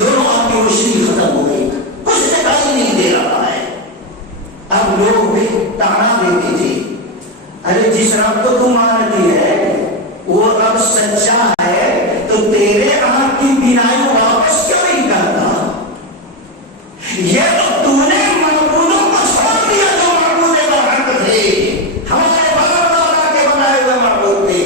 دونوں آنکھ کی روشنی ختم ہو گئی، کچھ دکھائی نہیں دے رہا ہے. اب لوگ تانا دیتے تھے، ارے جس رب کو تو مانتی ہے وہ رب سچا ہے تو تیرے آنکھ کی بینائی واپس کیوں نہیں کرتا؟ یہ تو تو نے معبودوں کو چھوڑ دیا جو معبود برحق تھے، ہمارے باپ دادا کے بنائے ہوئے معبود تھے،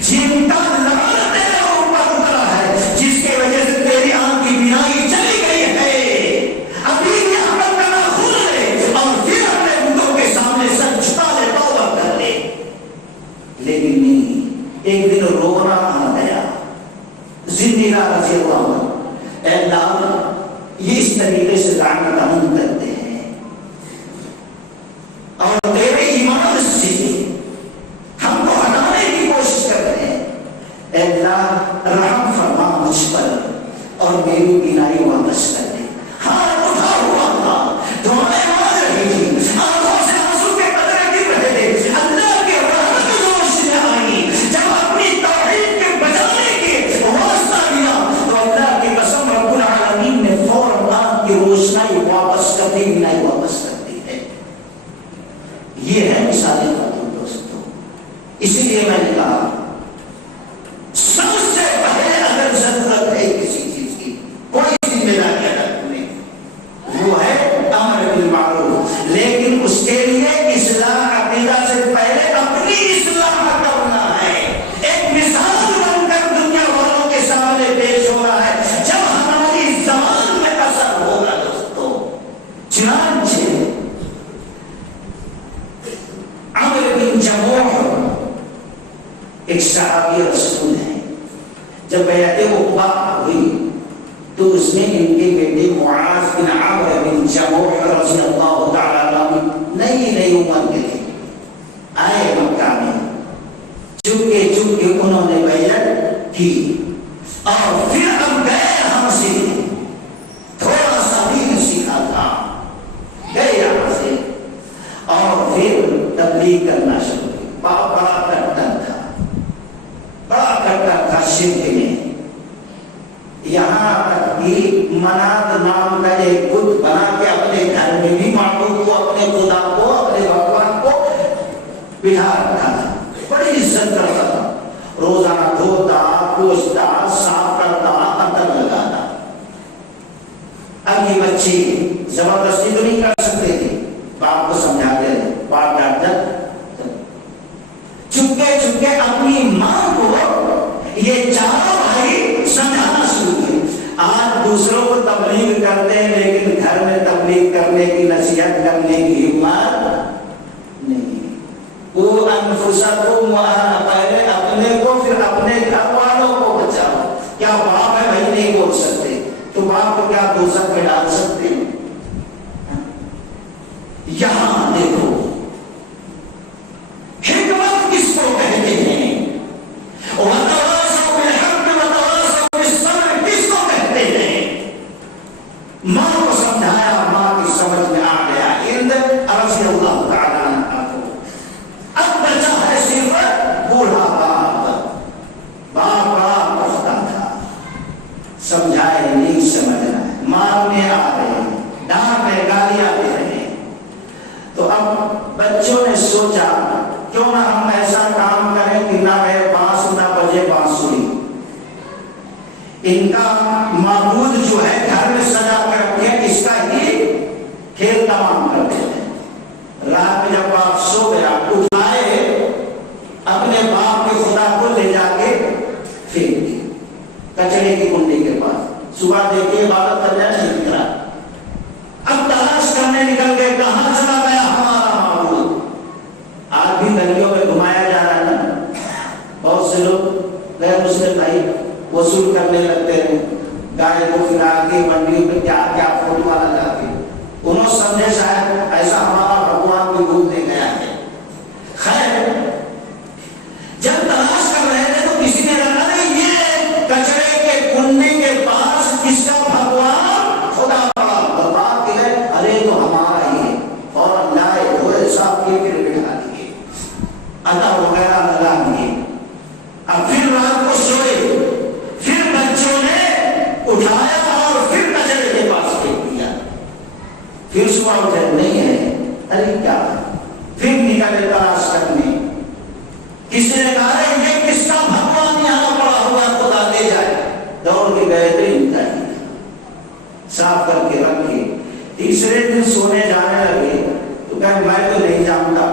جن کا لعنت تیرے اوپر اترا ہے، جس کی وجہ سے تیری آنکھ کی بینائی چلی گئی ہے. ابھی قیامت کا ناخن لے اور پھر اپنے بتوں کے سامنے سر جھکا لے، توبہ کر لے. لیکن نہیں، ایک دن رونا آ گیا. زنیرہ رضی اللہ عنہ مثالیں ختم دوستوں. اسی لیے میں نے کہا سب سے پہلے اگر ضرورت ہے کسی چیز کی، کوئی ذمہ داری ادا کرنے کی، وہ ہے امر بالمعروف. لیکن اس کے لیے اصلاح عقیدہ سے پہلے اپنی اصلاح کرنا ہے. ایک مثال بن کر دنیا والوں کے سامنے پیش ہو رہا ہے جب ہماری زبان میں اثر ہوگا دوستوں. چنانچہ عمرو بن جموح ایک صحابی رسول ہے. جب بیعت عقبہ ہوئی تو اس نے ان کے بیٹے معاذ بن عمرو بن جموح رضی اللہ تعالیٰ عنہ نئی عمر کے تھے، آئے مکہ میں. چونکہ انہوں نے بیعت کی اور پھر اب گئے یہاں سے، تھوڑا سا بھی سیکھا تھا، گئے یہاں سے اور پھر تبلیغ کرنا شروع کی. بڑا کرتا تھا شرک میں. یہاں تک کہ منات نام کا ایک بت بنا کے اپنے گھر میں بھی معبود کو، اپنے خدا کو، اپنے بھگوان کو بٹھا رکھا تھا. بڑی عزت کرتا تھا، روزانہ دھوتا، پوچھتا، صاف کرتا، عطر لگاتا. اب یہ بچے زبردستی تو نہیں کر سکتے تھے، باپ کو سمجھاتے رہے، باپ ڈانٹتا. چونکہ اپنی ماں کو یہ چاروں بھائی سمجھانا شروع کیے. آج دوسروں کو تبلیغ کرتے ہیں لیکن گھر میں تبلیغ کرنے کی، نصیحت کرنے کی ہمت نہیں. وہ انفسکم پہلے اپنے کو پھر اپنے گھر والوں کو بچاؤ. کیا باپ ہے بھائی نہیں بول سکتے تو باپ کو کیا دوزخ میں ڈال سکتے ہیں؟ یہاں دیکھو حکمت کس کو کہتے ہیں، وتواصوا بالحق وتواصوا بالصبر کس کو کہتے ہیں. ماں کو سمجھایا، ماں کی سمجھ میں آ گیا. ہند رضی اللہ تعالیٰ عنہ کو اب بچا ہے صرف بوڑھا باپ بڑا پختہ تھا، سمجھائے نہیں سمجھ رہا ہے، مارنے آ رہے ہیں، ڈانٹ گالیاں دے رہے ہیں. تو اب بچوں نے سوچا کیوں نہ ہم ایسا کام کریں کہ نہ رہے بانس نہ بجے بانسری. ان کا معبود جو ہے گھر میں سجا کر رکھے، اس کا ہی کھیل تمام کرتے ہیں. رات میں جب باپ سو گیا اٹھائے، اپنے باپ کے خدا کو لے جا کے پھینک دی کچرے کی کنڈی کے پاس. صبح دیکھے عبادت کرنا نہیں دکھ رہا. اب تلاش کرنے نکل گئے کہاں چلا گیا ہمارا معبود. آج بھی گلیوں میں گھمایا جا رہا ہے نا، بہت سے لوگ غیر مسلم بھائی وصول کرنے لگتے ہیں، گائے کو پھرا کے منڈیوں میں کیا کیا فوٹو لگا کے. انہوں سمجھے شاید ایسا ہمارا بھگوان کو روپ دے گیا ہے. خیر جب تلاش کر رہے تھے تو کسی نے کہا نہیں یہ کچرے کے کنڈی کے پاس کس کا بھگوان خدا پڑا. بات کہ ارے تو ہمارا ہی ہے. اور لائے ہوئے صاحب کے پھر بٹھا دیے، عطر وغیرہ لگا دیے. اب پھر رات کو سوئے، پھر بچوں نے اٹھایا اور پھر کچرے کے پاس پھینک دیا. پھر صبح اٹھے نہیں ہے، ارے کیا، پھر نکلے تلاش کرنے. کسی نے کہا یہ کس کا بھگوان یہاں پڑا ہوا خدا لے جائے. دوڑ کے گئے تھے ان کا ہی، صاف کر کے رکھے. تیسرے دن سونے جانے لگے تو کہ میں تو نہیں جانتا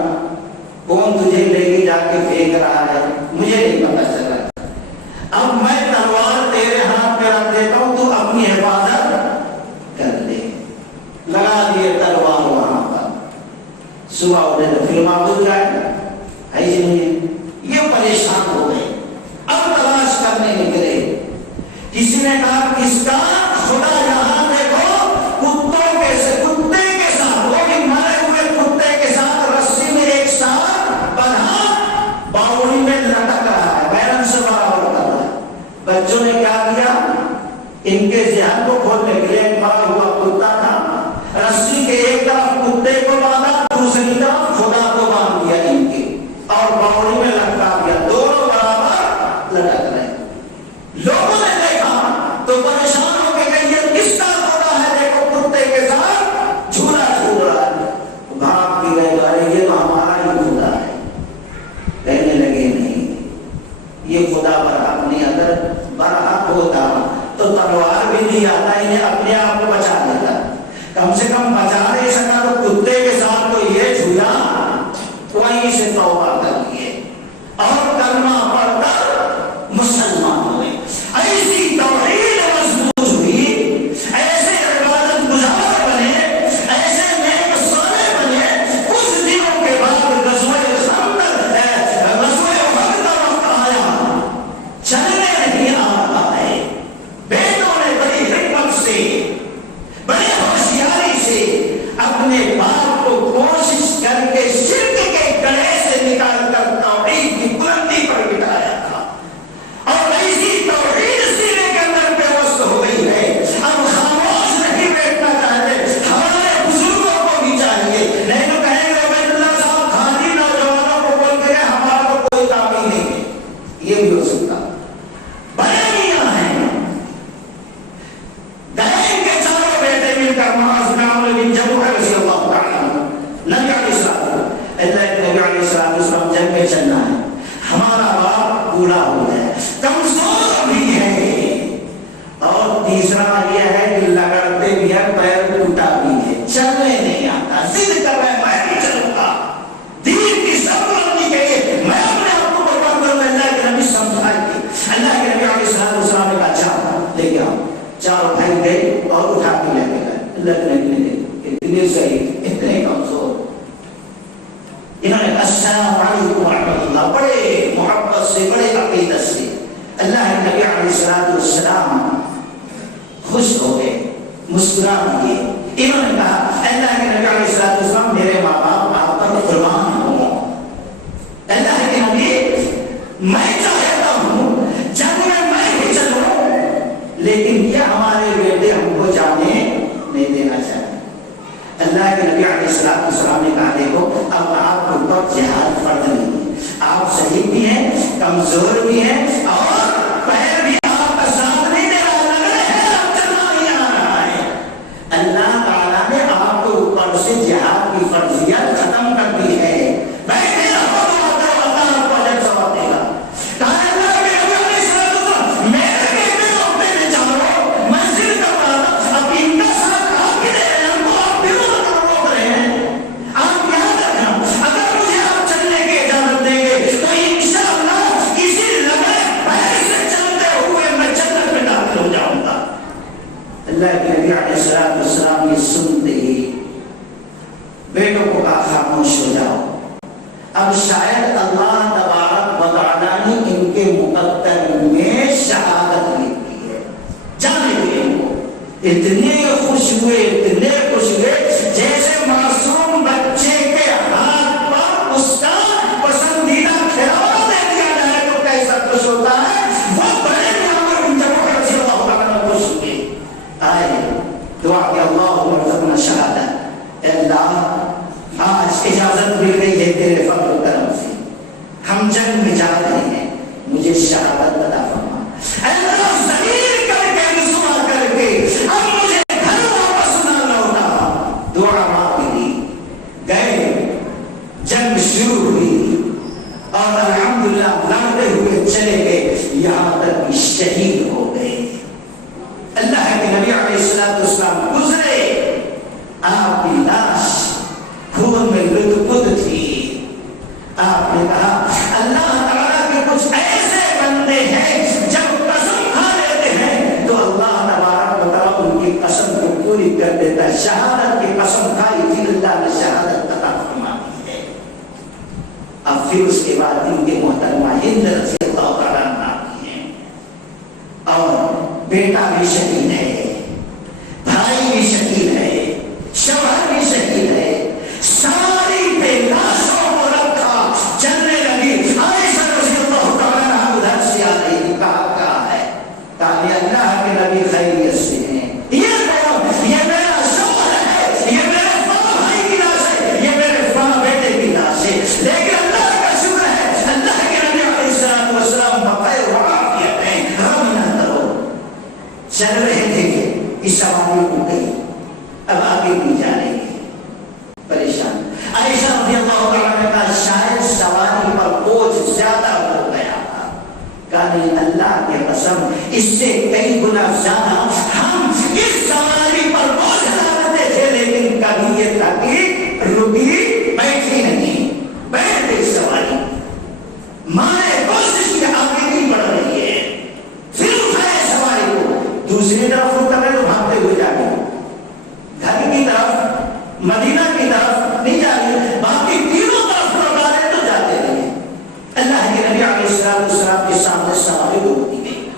کون تجھے لے کے جا کے پھینک رہا ہے، مجھے نہیں پتا چلا. اب میں تلوار تیرے ہاتھ میں رکھ دیتا ہوں، تو اپنی حفاظت کر لے. لگا دیے تلوار وہاں پر. صبح اٹھے تو پھر معبود جائے ایسے نہیں ہے. یہ پریشان ہو گئے، اب تلاش کرنے نکلے. کسی نے کہا کس کا خدا یہاں دیکھو کتے کے ساتھ، وہ بھی مرے ہوئے کتے کے ساتھ رسی میں ایک ساتھ بندھا باوڑی میں لٹک رہا ہے، بیرن سے برابر کر رہا ہے. بچوں نے کیا کیا، ان کے ذہن کو کھولنے کے لیے ایک مرا ہوا کتا تھا، رسی کے ایک طرف کتے کو باندھا، دوسری طرف خدا کو باندھ دیا ان کے، اور باوڑی میں لٹکا دیا. دونوں برابر لٹک رہے. لوگوں نے دیکھا تو پریشان ہو کے کہ یہ کس کا خدا ہے، دیکھو کتے کے ساتھ جھولا جھول رہا ہے. بھاگ کے گئے، ارے یہ تو ہمارا ہی خدا السلام علیکم ورحمۃ اللہ، بڑے محبت سے، بڑے عقیدت سے اللہ کے نبی علیہ السلام خوش ہو گئے، مسکرا دیے۔ انہوں نے کہا اللہ کے نبی علیہ السلام میرے ماں باپ آپ پر قربان ہوں، اللہ کے نبی میں چاہتا ہوں جنگ میں بھی چلوں، لیکن کیا ہمارے بیٹے ہم کو جانے نہیں دینا چاہتے؟ اللہ کے نبی علیہ السلام نے کہا دیکھو اب آپ کو اوپر جہاد فرض نہیں ہے، آپ شہید بھی ہیں، کمزور بھی ہیں، اور پہر بھی آپ کا ساتھ نہیں دے رہا، لگ رہے ہیں آپ چلنا نہیں آ رہا ہے۔ اللہ تعالیٰ نے آپ کو اوپر سے جہاد کی فرضیت ختم کر دی ہے، بیٹھے رہو اللہ آپ کو اجر ثواب دے گا۔ کہا اللہ کے نبی علیہ السلام میرے بیٹے کو اپنے میں جاؤ، مسجد کا پڑھا، اب ان کا ساتھ آپ کے دے رہے ہیں، ہم کو آپ بیرون روک رہے ہیں، آپ یاد رکھنا اگر مجھے آپ چلنے کی اجازت دیں گے تو انشاءاللہ اسی لمحے پیر سے چلتے ہوئے میں جنت میں داخل ہو جاؤں گا۔ اللہ کے نبی علیہ السلام یہ سنتے ہی بیٹوں کو کہا خاموش ہو جاؤ، اب شاید اللہ تبارک و تعالیٰ نے ان کے مقدر میں شہادت لکھی ہے، جانے دیں ان کو۔ اتنے خوش ہوئے جیسے معصوم بچے کے ہاتھ پر اس کا پسندیدہ کھلونا دے دیا جائے تو کیسا خوش ہوتا ہے، وہ بڑے عمر بن جمعہ رضی اللہ عنہ خوش ہوئے۔ آئے دعا کہ اللہم ارزقنا شہادت، اے اللہ آج اجازت مل گئی ہے تیرے فضل و کرم سے، ہم جنگ میں جا رہے ہیں، مجھے شہادت عطا فرما، اے اللہ ذلیل کر کے رسوا کر کے اب مجھے گھر واپس نہ لوٹا۔ دعا مانگی، گئے، جنگ شروع ہوئی اور الحمدللہ لڑتے ہوئے چلے گئے، یہاں تک کہ شہید ہو گئے۔ اللہ کے نبی علیہ السلام گزرے، آپ کی لاش خون میں لطپت تھی۔ آپ نے کہا اللہ تعالیٰ کے کچھ ایسے بندے ہیں جب قسم کھا لیتے ہیں تو اللہ تبارک و تعالیٰ ان کی قسم کو پوری کر دیتا ہے۔ شہادت کی قسم کھائی تھی، اللہ نے شہادت عطا فرما دی ہے۔ اب پھر اس کے بعد ان کے محترمہ ہند رضی اللہ تعالیٰ عنہ آتی ہیں، اور بیٹا بھی شہید ہے، بھائی بھی شہید ہے، شوہر بھی شہید ہے، ساری بے لاشوں کو رکھا، چلنے لگی۔ عائشہ رضی اللہ تعالیٰ عنہ ادھر سے آ رہی تھی، کہا ہے، کہا اللہ کے نبی خیریت سے ہیں، یہ میرا شوہر ہے، یہ میرے فلاں بھائی کی لاش ہے، یہ میرے فلاں بیٹے کی لاش ہے، لیکن اللہ کا شکر ہے اللہ کے نبی علیہ السلام بخیر و عافیت ہیں، غم نہ کرو۔ چل رہے تھے کہ اس سواری کو گئی، اب آگے بھی جا رہے گی، پریشان۔ عائشہ رضی اللہ تعالیٰ نے کہا شاید سواری پر بوجھ زیادہ ہو گیا تھا، کہا نہیں اللہ کی قسم اس سے کئی گنا زیادہ ہم اس سواری پر بوجھ ڈالتے تھے، لیکن کبھی یہ تھا کہ رکی بیٹھی نہیں، بیٹھ گئی سواری، مائیں کوشش کے آگے نہیں بڑھ رہی ہے، پھر اٹھائے سواری کو، دوسری طرف اترے تو بھاگتے ہوئے جا گئے، گھر کی طرف مدینہ کی طرف نہیں جا رہی، باقی تینوں طرف لوٹا رہے تو جاتے رہے۔ اللہ کے نبی علیہ السلام کے سامنے سواری روک دی گئی،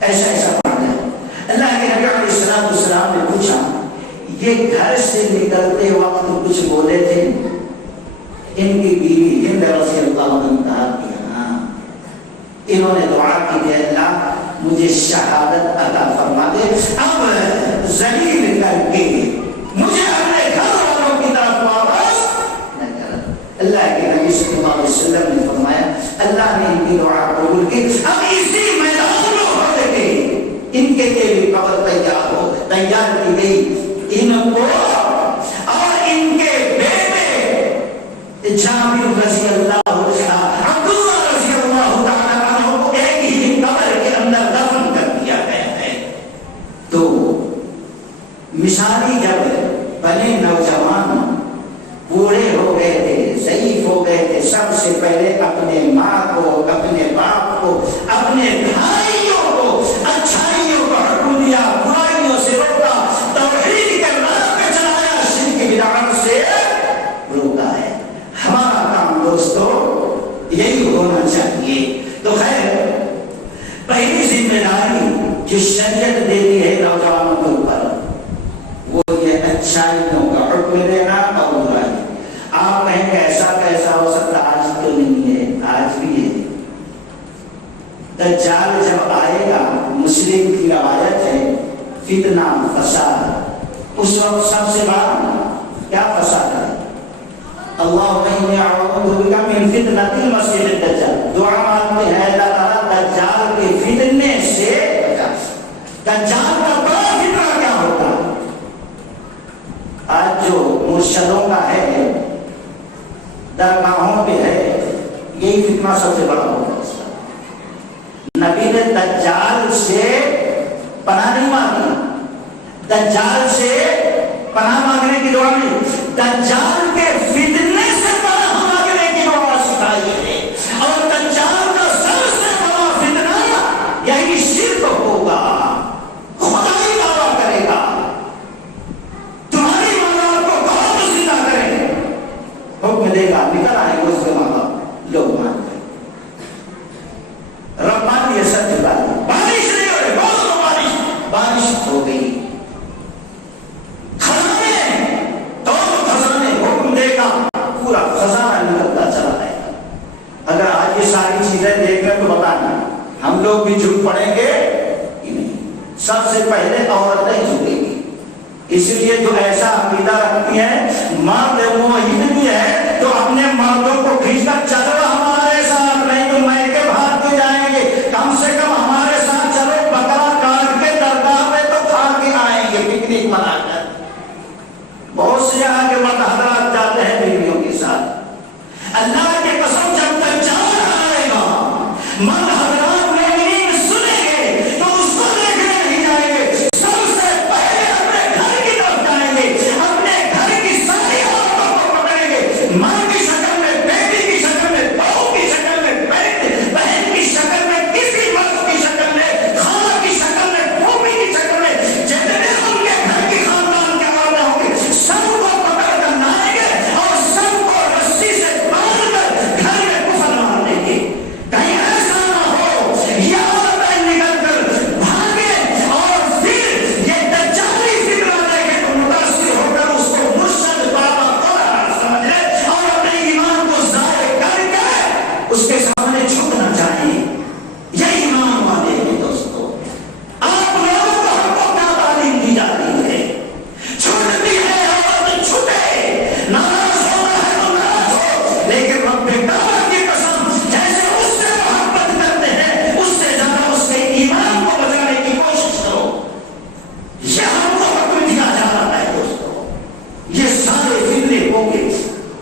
ایسا پڑھنا ہے۔ اللہ کے نبی علیہ السلام نے پوچھا یہ گھر سے نکلتے وقت کچھ بولے تھے؟ ان کی بیوی ہند رضی اللہ عنہ کہا کہ ہاں، انہوں نے دعا کی کہ اللہ مجھے شہادت عطا فرما دے، اب ذلیل کر کے مجھے اپنے گھر والوں کی طرف واپس نہ کر۔ اللہ کے نبی صلی اللہ علیہ وسلم نے فرمایا اللہ نے ان کی دعا قبول کی، اب اسی میدان میں ہو گئے، ان کے لیے بھی قبر تیار کی گئی، ان کو اور ان کے بیٹے جابر رضی اللہ عبداللہ رضی اللہ تعالیٰ عنہ کو ایک ہی قبر کے اندر دفن کر دیا گیا ہے۔ تو مثالی جب بنے نوجوان بوڑھے ہو گئے تھے، ضعیف ہو گئے تھے، سب سے پہلے اپنے ماں کو، اپنے باپ کو، اپنے بھائیوں کو اچھائیوں کو حکم دیا، برائیوں سے روکا، توحید کے راہ پہ چلایا، شرک کی بدعت سے روکا ہے۔ ہمارا کام دجال جب آئے گا، مسلم کی روایت ہے فتنہ فساد، اس وقت سب سے بڑا کیا فساد ہے؟ اللہم انی اعوذ بک من فتنۃ المسیح الدجال، دعا مانگتے ہیں اللہ تعالیٰ دجال کے فتنے سے بچا۔ دجال کا بڑا فتنہ کیا ہوگا؟ آج جو مرشدوں کا ہے، درگاہوں پہ ہے، یہی فتنہ سب سے بڑا ہوگا۔ نبی نے دجال سے پناہ نہیں مانگی، دجال سے پناہ مانگنے کی دعا نہیں، دجال کے فتنے سے پناہ مانگنے کی دعا سکھائی ہے۔ اور دجال کا سب سے بڑا فتنہ یہی شرک ہوگا، خدائی دعویٰ کرے گا، تمہاری ماں باپ کو بہت زندہ کریں گے، حکم دے گا نکل آئے گا اس کے ماں باپ، لوگ مان گئے۔ ربانی یہ سچ بات، بارش نہیں ہو رہی، بہت بارش ہو گئی، خزانے تو خزانے حکم دے گا، پورا خزانہ نکلتا چلا جائے گا۔ اگر آج یہ ساری چیزیں دیکھ لیں تو بتانا ہم لوگ بھی جھک پڑیں گے ہی نہیں۔ سب سے پہلے عورتیں جھکیں گی، اس لیے جو ایسا عقیدہ رکھتی ہیں مرد موحد بھی ہے تو اپنے مردوں کو کھینچ کر چلو ہمارے ساتھ، نہیں تو میکے بھاگ کے جائیں گے، کم سے کم ہمارے ساتھ چلو، بکرا کاٹ کے درگاہ پہ تو کھا کے آئیں گے پکنک منا کر۔ بہت سے یہاں کے مرد حضرات جاتے ہیں بیویوں کے ساتھ، اللہ کے قسم جب تک جان آئے گا مرد حضرات مومنین سنیں گے تو اس کو دیکھنے نہیں جائیں گے، سب سے پہلے اپنے گھر کی طرف جائیں گے، اپنے گھر کی ساری عورتوں کو پکڑیں گے، ماں کی شکل میں، بیٹی کی شکل میں، بہو کی شکل میں، بہن کی شکل میں، کسی مرد کی شکل میں، خالہ کی شکل میں، پھوپھی کی شکل میں، جتنے ان کے گھر کی خاندان کے عورتیں ہوں گے سب کو پکڑ کر لائیں گے اور سب کو رسی سے باندھ کر گھر میں کفن مار دیں گے۔ کہیں ایسا نہ ہو یہ عورتیں نکل کر بھاگیں اور پھر یہ دجالی فتنہ دیکھیں تو متاثر ہو کر اس کو مرشد بابا قرآن سمجھ لے اور اپنے ایمان کو ضائع کر کے اس کے سامنے جھکنا چاہیے۔ یہ ایمان والے ہیں دوستو۔ آپ لوگوں کو ہم کو کیا تعلیم دی جاتی ہے؟ چھوٹتی ہے عورت چھوٹے، ناراض ہونا ہے تو ناراض ہو، لیکن رب کعبہ کی قسم جیسے اس سے محبت کرتے ہیں اس سے زیادہ اس کے ایمان کو بچانے کی کوشش کرو۔ یہ ہم کو حکم دیا جا رہا ہے دوستو۔ یہ سارے فتنے ہوں گے،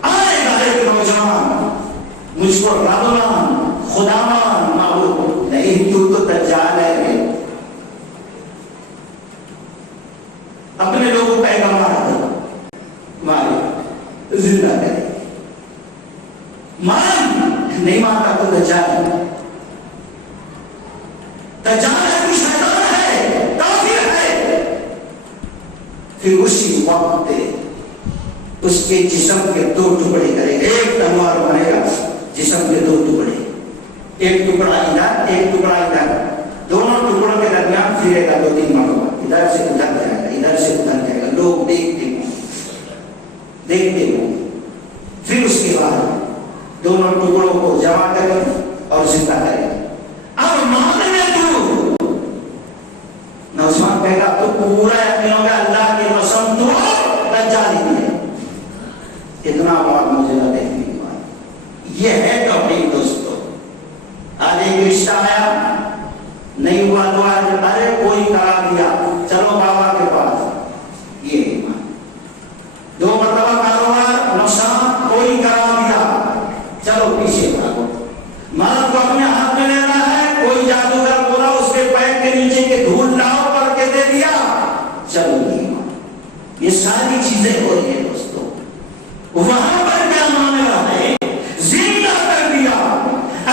آئے گا ایک نوجوان مجھ کو رب مان، خدا مان، معبود نہیں، تو دجال ہے، اپنے لوگوں کا ایک مارے زندہ کرے، مان نہیں مانتا تو دجال ہے، دجال ہے تو شیطان ہے، کافر ہے۔ پھر اسی وقت اس کے جسم کے دو ٹکڑے کرے، ایک تلوار بنے گا، جسم کے دو ٹکڑے، ایک ٹکڑا ادھر ایک ٹکڑا ادھر، دونوں ٹکڑوں کے درمیان پھرے گا 2-3 مرتبہ، ادھر سے ادھر جائے گا، ادھر سے ادھر جائے گا، لوگ دیکھتے ہوں، پھر اس کے بعد دونوں ٹکڑوں کو جمع کرے اور زندہ کرے گا۔ اب ماننے تو نوجوان کہے گا تو پورا یقین ہوگا اللہ کی قسم تو دجال ہی ہے، اتنا بات مجھے نہ دیکھنے کی بات۔ یہ ہے توحید دوستو۔ آج ایک رشتہ آیا نہیں ہوا تو آج ارے کوئی کرا دیا، چلو بابا کے پاس، یہ ایمان۔ 2 مرتبہ کاروبار نقصان، کوئی کرا دیا، چلو پیچھے بھاگو۔ مرد کو اپنے ہاتھ میں لینا ہے، کوئی جادوگر بولا اس کے پیر کے نیچے کے دھول لاؤ کر کے دے دیا، چلو ایمان۔ یہ ساری چیزیں ہو رہی ہیں دوستو۔ وہاں پر کیا معاملہ ہے؟ زندہ کر دیا،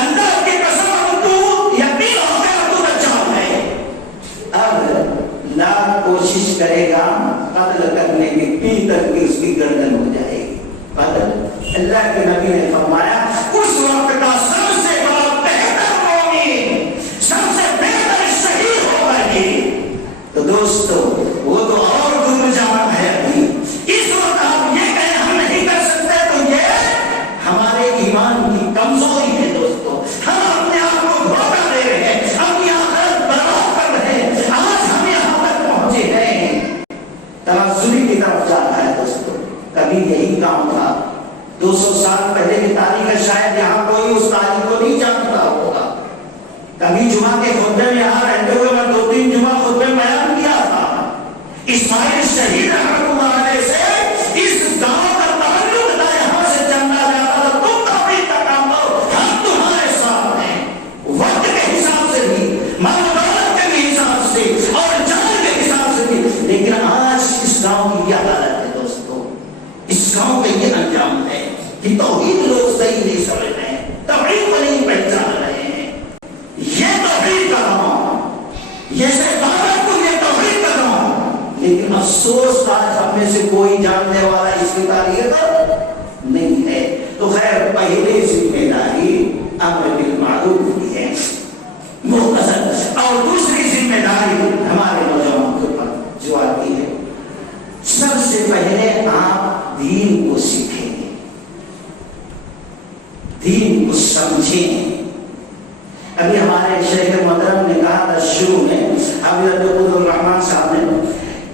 اللہ کی قسم تو یقین ہو گیا تو دجال ہے۔ اب لاکھ کوشش کرے گا قتل کرنے کی، پی تک کی اس کی گردن ہو جائے گی قتل۔ اللہ کے نبی نے فرمایا اس وقت کا سب سے بڑا بہتر مومن، سب سے بہتر شہید ہوگا ہی۔ تو دوستو وہ تو اور دور جانا ہے ابھی، اس وقت آپ یہ کہیں ہم نہیں کر سکتے تو یہ ہمارے ایمان کی کمزوری ہے دوستو۔ ہم اپنے آپ کو دھوکہ دے رہے ہیں یہی گاؤں تھا. 200 سال پہلے کی تاریخ ہے، شاید یہاں کوئی اس تاریخ کو نہیں جانتا ہوگا. کبھی جمعہ کے خطبے میں یہاں رہتے ہوئے میں 2-3 جمعہ خطبے میں بیان کیا تھا. اسماعیل شہید رحمۃ اللہ علیہ سے اس گاؤں کا تعلق تھا، یہاں سے چندہ جاتا تھا. تم تفریح کا کام کرو، ہم تمہارے ساتھ ہیں. وقت کے حساب سے بھی، مال دولت کے بھی حساب سے، اور جان کے حساب سے بھی. لیکن آج اس گاؤں کی کیا حالت ہے دوستو؟ اس گاؤں کا یہ انجام ہے کہ توحید لوگ صحیح نہیں سمجھ رہے ہیں، توحید کو نہیں پہچان رہے ہیں. یہ توحید کا گاؤں، یہ عبادت کو یہ توحید کا گاؤں. لیکن افسوس آج ہم میں سے کوئی جاننے والا اس کی تاریخ نہیں ہے. تو خیر پہلی ذمہ داری امر بالمعروف کی ہے مختصر، اور دوسری ذمہ داری ہمارے نوجوانوں کے اوپر جو آتی ہے، سب سے پہلے آپ دین کو سیکھیں، دین کو سمجھیں. ابھی ہمارے شیخ محترم نے کہا تھا شروع میں، ابھی عبد الرحمان صاحب نے،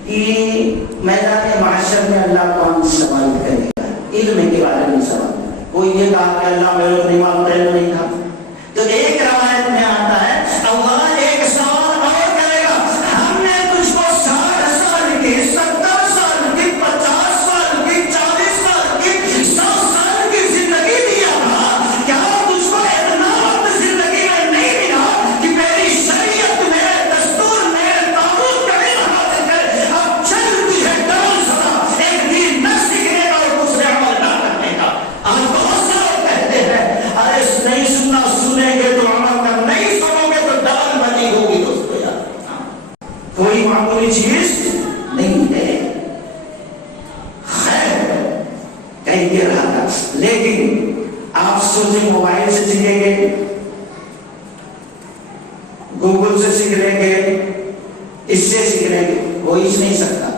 کہ میدان معاشر میں اللہ کون سوال کرے گا؟ علم کے بارے میں سوال. کوئی یہ کہا کہ اللہ میرے کو نہیں معلوم، نہیں تھا. تو ایک روایت میں آتا ہے اللہ ایک سوال اور کرے گا، ہم نے تجھ کو 60 سال کی، 70 سال کی، 50 سال کی، 40 سال کی، 100 سال کی زندگی دیا تھا. کیا تجھ کو اتنا وقت زندگی میں نہیں ملا کہ میری شریعت، میرے دستور، میرے تعبد کا علم حاصل کرے؟ اب چل تجھے ڈال سنا ایک دین نہ سیکھنے کا اور دوسرے عمل نہ کرنے کا. آج بہت سے لوگ کہتے ہیں ارے نہیں سننا، سنیں گے تو عمل کر، نہیں سنو گے تو ڈال بنی ہوگی. دوستو یار کوئی معمولی چیز نہیں ہے. خیر کہیں یہ رہا تھا. لیکن آپ سوچیں موبائل سے سیکھیں گے، گوگل سے سیکھ لیں گے، اس سے سیکھ لیں گے، کوئی نہیں سکتا.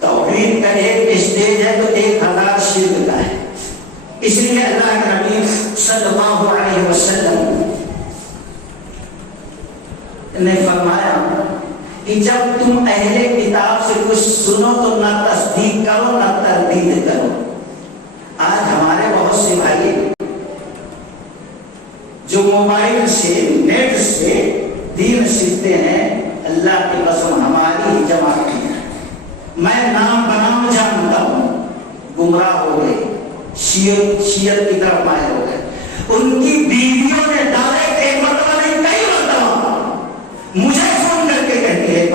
توحید کا ایک اسٹیج ہے تو 1000 شرک کا ہے. اس لیے اللہ کے نبی صلی اللہ علیہ وسلم نے فرمایا کہ جب تم اہل کتاب سے کچھ سنو تو نہ تصدیق کرو نہ تردید کرو. آج ہمارے بہت سے بھائی جو موبائل سے، نیٹ سے دین سیکھتے ہیں، اللہ کی قسم ہماری ہی جماعت ہے، میں نام بنام جانتا ہوں، گمراہ ہو گئے، شیعت کی طرف مائل ہو گئے. ان کی بیویوں نے ڈائریکٹ ایک مرتبہ نہیں کئی مرتبہ مجھے فون کر کے کہتی ہے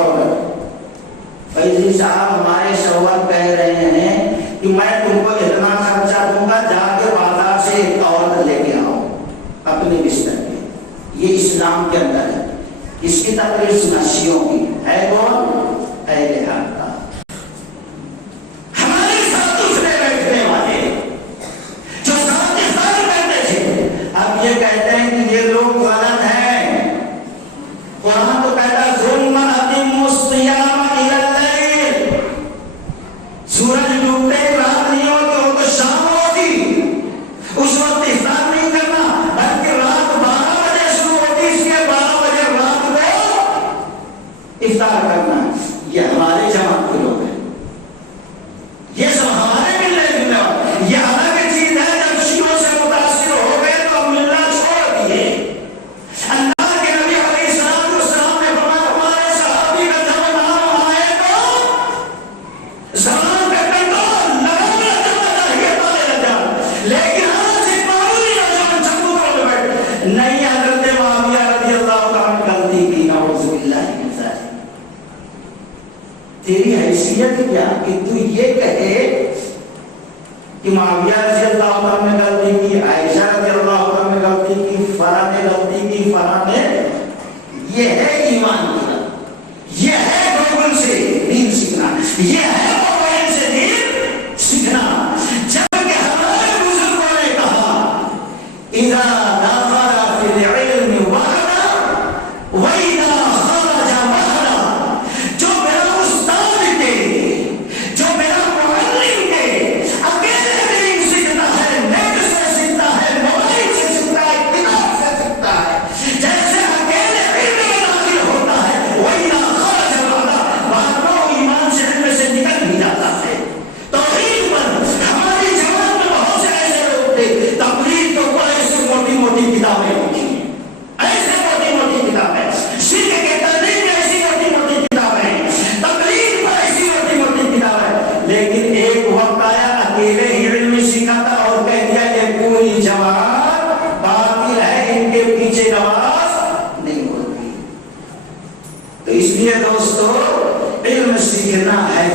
فیضی صاحب ہمارے شوہر کہہ رہے ہیں کہ میں تم کو اتنا خرچہ دوں گا، جا کے بازار سے ایک عورت لے کے آؤ اپنے بستر میں. یہ اسلام کے اندر ہے. اس کی تقریر سنا شیعوں کی ہے، کون؟ اہل حق کا. ہمارے ساتھ اٹھنے بیٹھنے والے جو ساتھ اختیار کرتے تھے، اب یہ کہتے ہیں کہ یہ لوگ غلط ہیں. قرآن تو کہتا ہے ثم اتموا الصیام الی اللیل. سورج ڈوبتے رات نہیں ہوتی، وہ تو شام ہوتی، اس وقت افطار نہیں کرنا بلکہ رات 12 بجے شروع ہوتی، اس کے 12 بجے رات کو افطار کرنا. یہ ہمارے جماعت کے لوگ ہیں، یہ سب ہمارے ملنے جلنے والے. یہ الگ چیز ہے جب شیعوں سے متاثر ہو گئے تو ہم ملنا چھوڑ دیے. اللہ کے نبی علیہ السلام نے فرمایا ہمارے صحابی کا جب نام آئے تو زبان پہ کنٹرول لگانا چاہیے تالے رجال. لیکن آج ایک معمولی نوجوان چکو میں بیٹھے نہیں، حضرت معاویہ رضی اللہ عنہ غلطی کی، نعوذ باللہ من ذالک. تیری حیثیت کیا کہ تو یہ کہے کہ معاویہ رضی اللہ عنہ نے غلطی کی، عائشہ رضی اللہ عنہ نے غلطی کی، فلاں نے غلطی کی، فلاں نے. یہ ہے ایمان کی، یہ ہے گوگل سے دین سیکھنا، یہ ہے موبائل سے دین سیکھنا. جبکہ ہمارے بزرگوں نے کہا اذا دخل فی العلم وحدا واذا خرج وحدا. جو میرا استاد کے، جو میرا معلم کے اکیلے دین سیکھنا ہے، اکیلے ہی علم سکھاتا اور کہہ دیا یہ پوری جماعت باطل ہے، ان کے پیچھے نماز نہیں ہوتی. تو اس لیے دوستو علم سیکھنا ہے،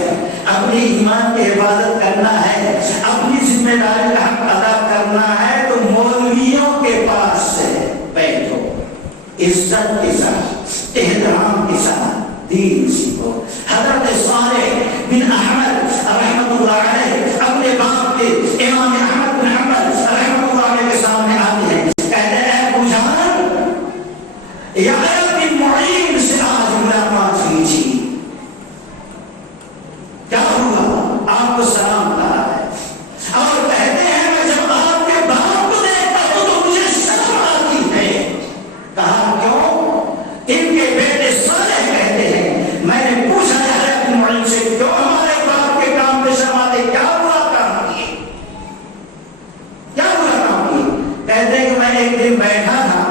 اپنی ایمان کی حفاظت کرنا ہے، اپنی ذمہ داری کا حق ادا کرنا ہے. تو مولویوں کے پاس سے بیٹھو، عزت کے ساتھ احترام کے ساتھ دین سیکھو. حضرت صالح بن احمد رحمۃ اللہ علیہ اپنے باپ کے امام احمد بن حنبل رحمۃ اللہ علیہ کے سامنے آتے ہیں، کہتے ہیں ابو جان یحییٰ بن معین سے آج ملاقات ہوئی تھی، کیا ہوا؟ آپ کو سلام کہا ہے اور کہتے ہیں میں جب آپ کے باپ کو دیکھتا ہوں تو مجھے شرم آتی ہے. کہا کیوں؟ ان کے بیٹے صالح کہتے ہیں میں نے پوچھا یحییٰ بن معین سے کیوں ہمارے باپ کے کام پہ شرم آتے، کیا برا کام کیے، کیا برا کام کیے؟ کہتے ہیں کہ میں ایک دن بیٹھا تھا،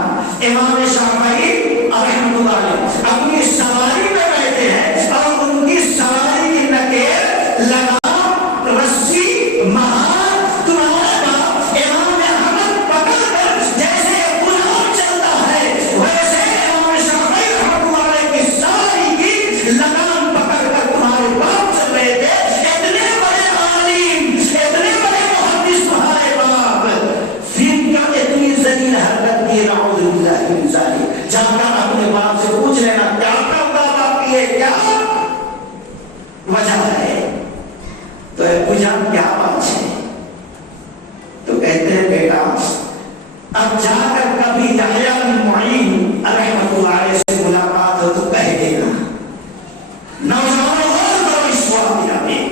امام شافعی رحمۃ اللہ علیہ اپنی سواری میں بیٹھے ہیں اور ان کی سواری کی نکیر لگام رسی مہار تمہارا باپ امام احمد پکڑ کر جیسے غلام چلتا ہے ویسے امام شافعی رحمۃ اللہ علیہ کی سواری کی لگام پکڑ کر تمہارے باپ چل رہے تھے. اتنے بڑے عالم، اتنے بڑے محدث تمہارے باپ، پھر کیا اتنی ذلیل حرکت کی؟ نعوذ باللہ من ذالک. جا کر اپنے باپ سے پوچھ لینا کیا باپ کی ہے، کیا وجہ ہے؟ تو ابو جان کیا بات ہے؟ تو کہتے ہیں بیٹا اب جا کر کبھی یحییٰ بن معین رحمۃ اللہ علیہ سے ملاقات ہو تو کہہ دینا نوجوانوں اور کرو اس واقعہ میں،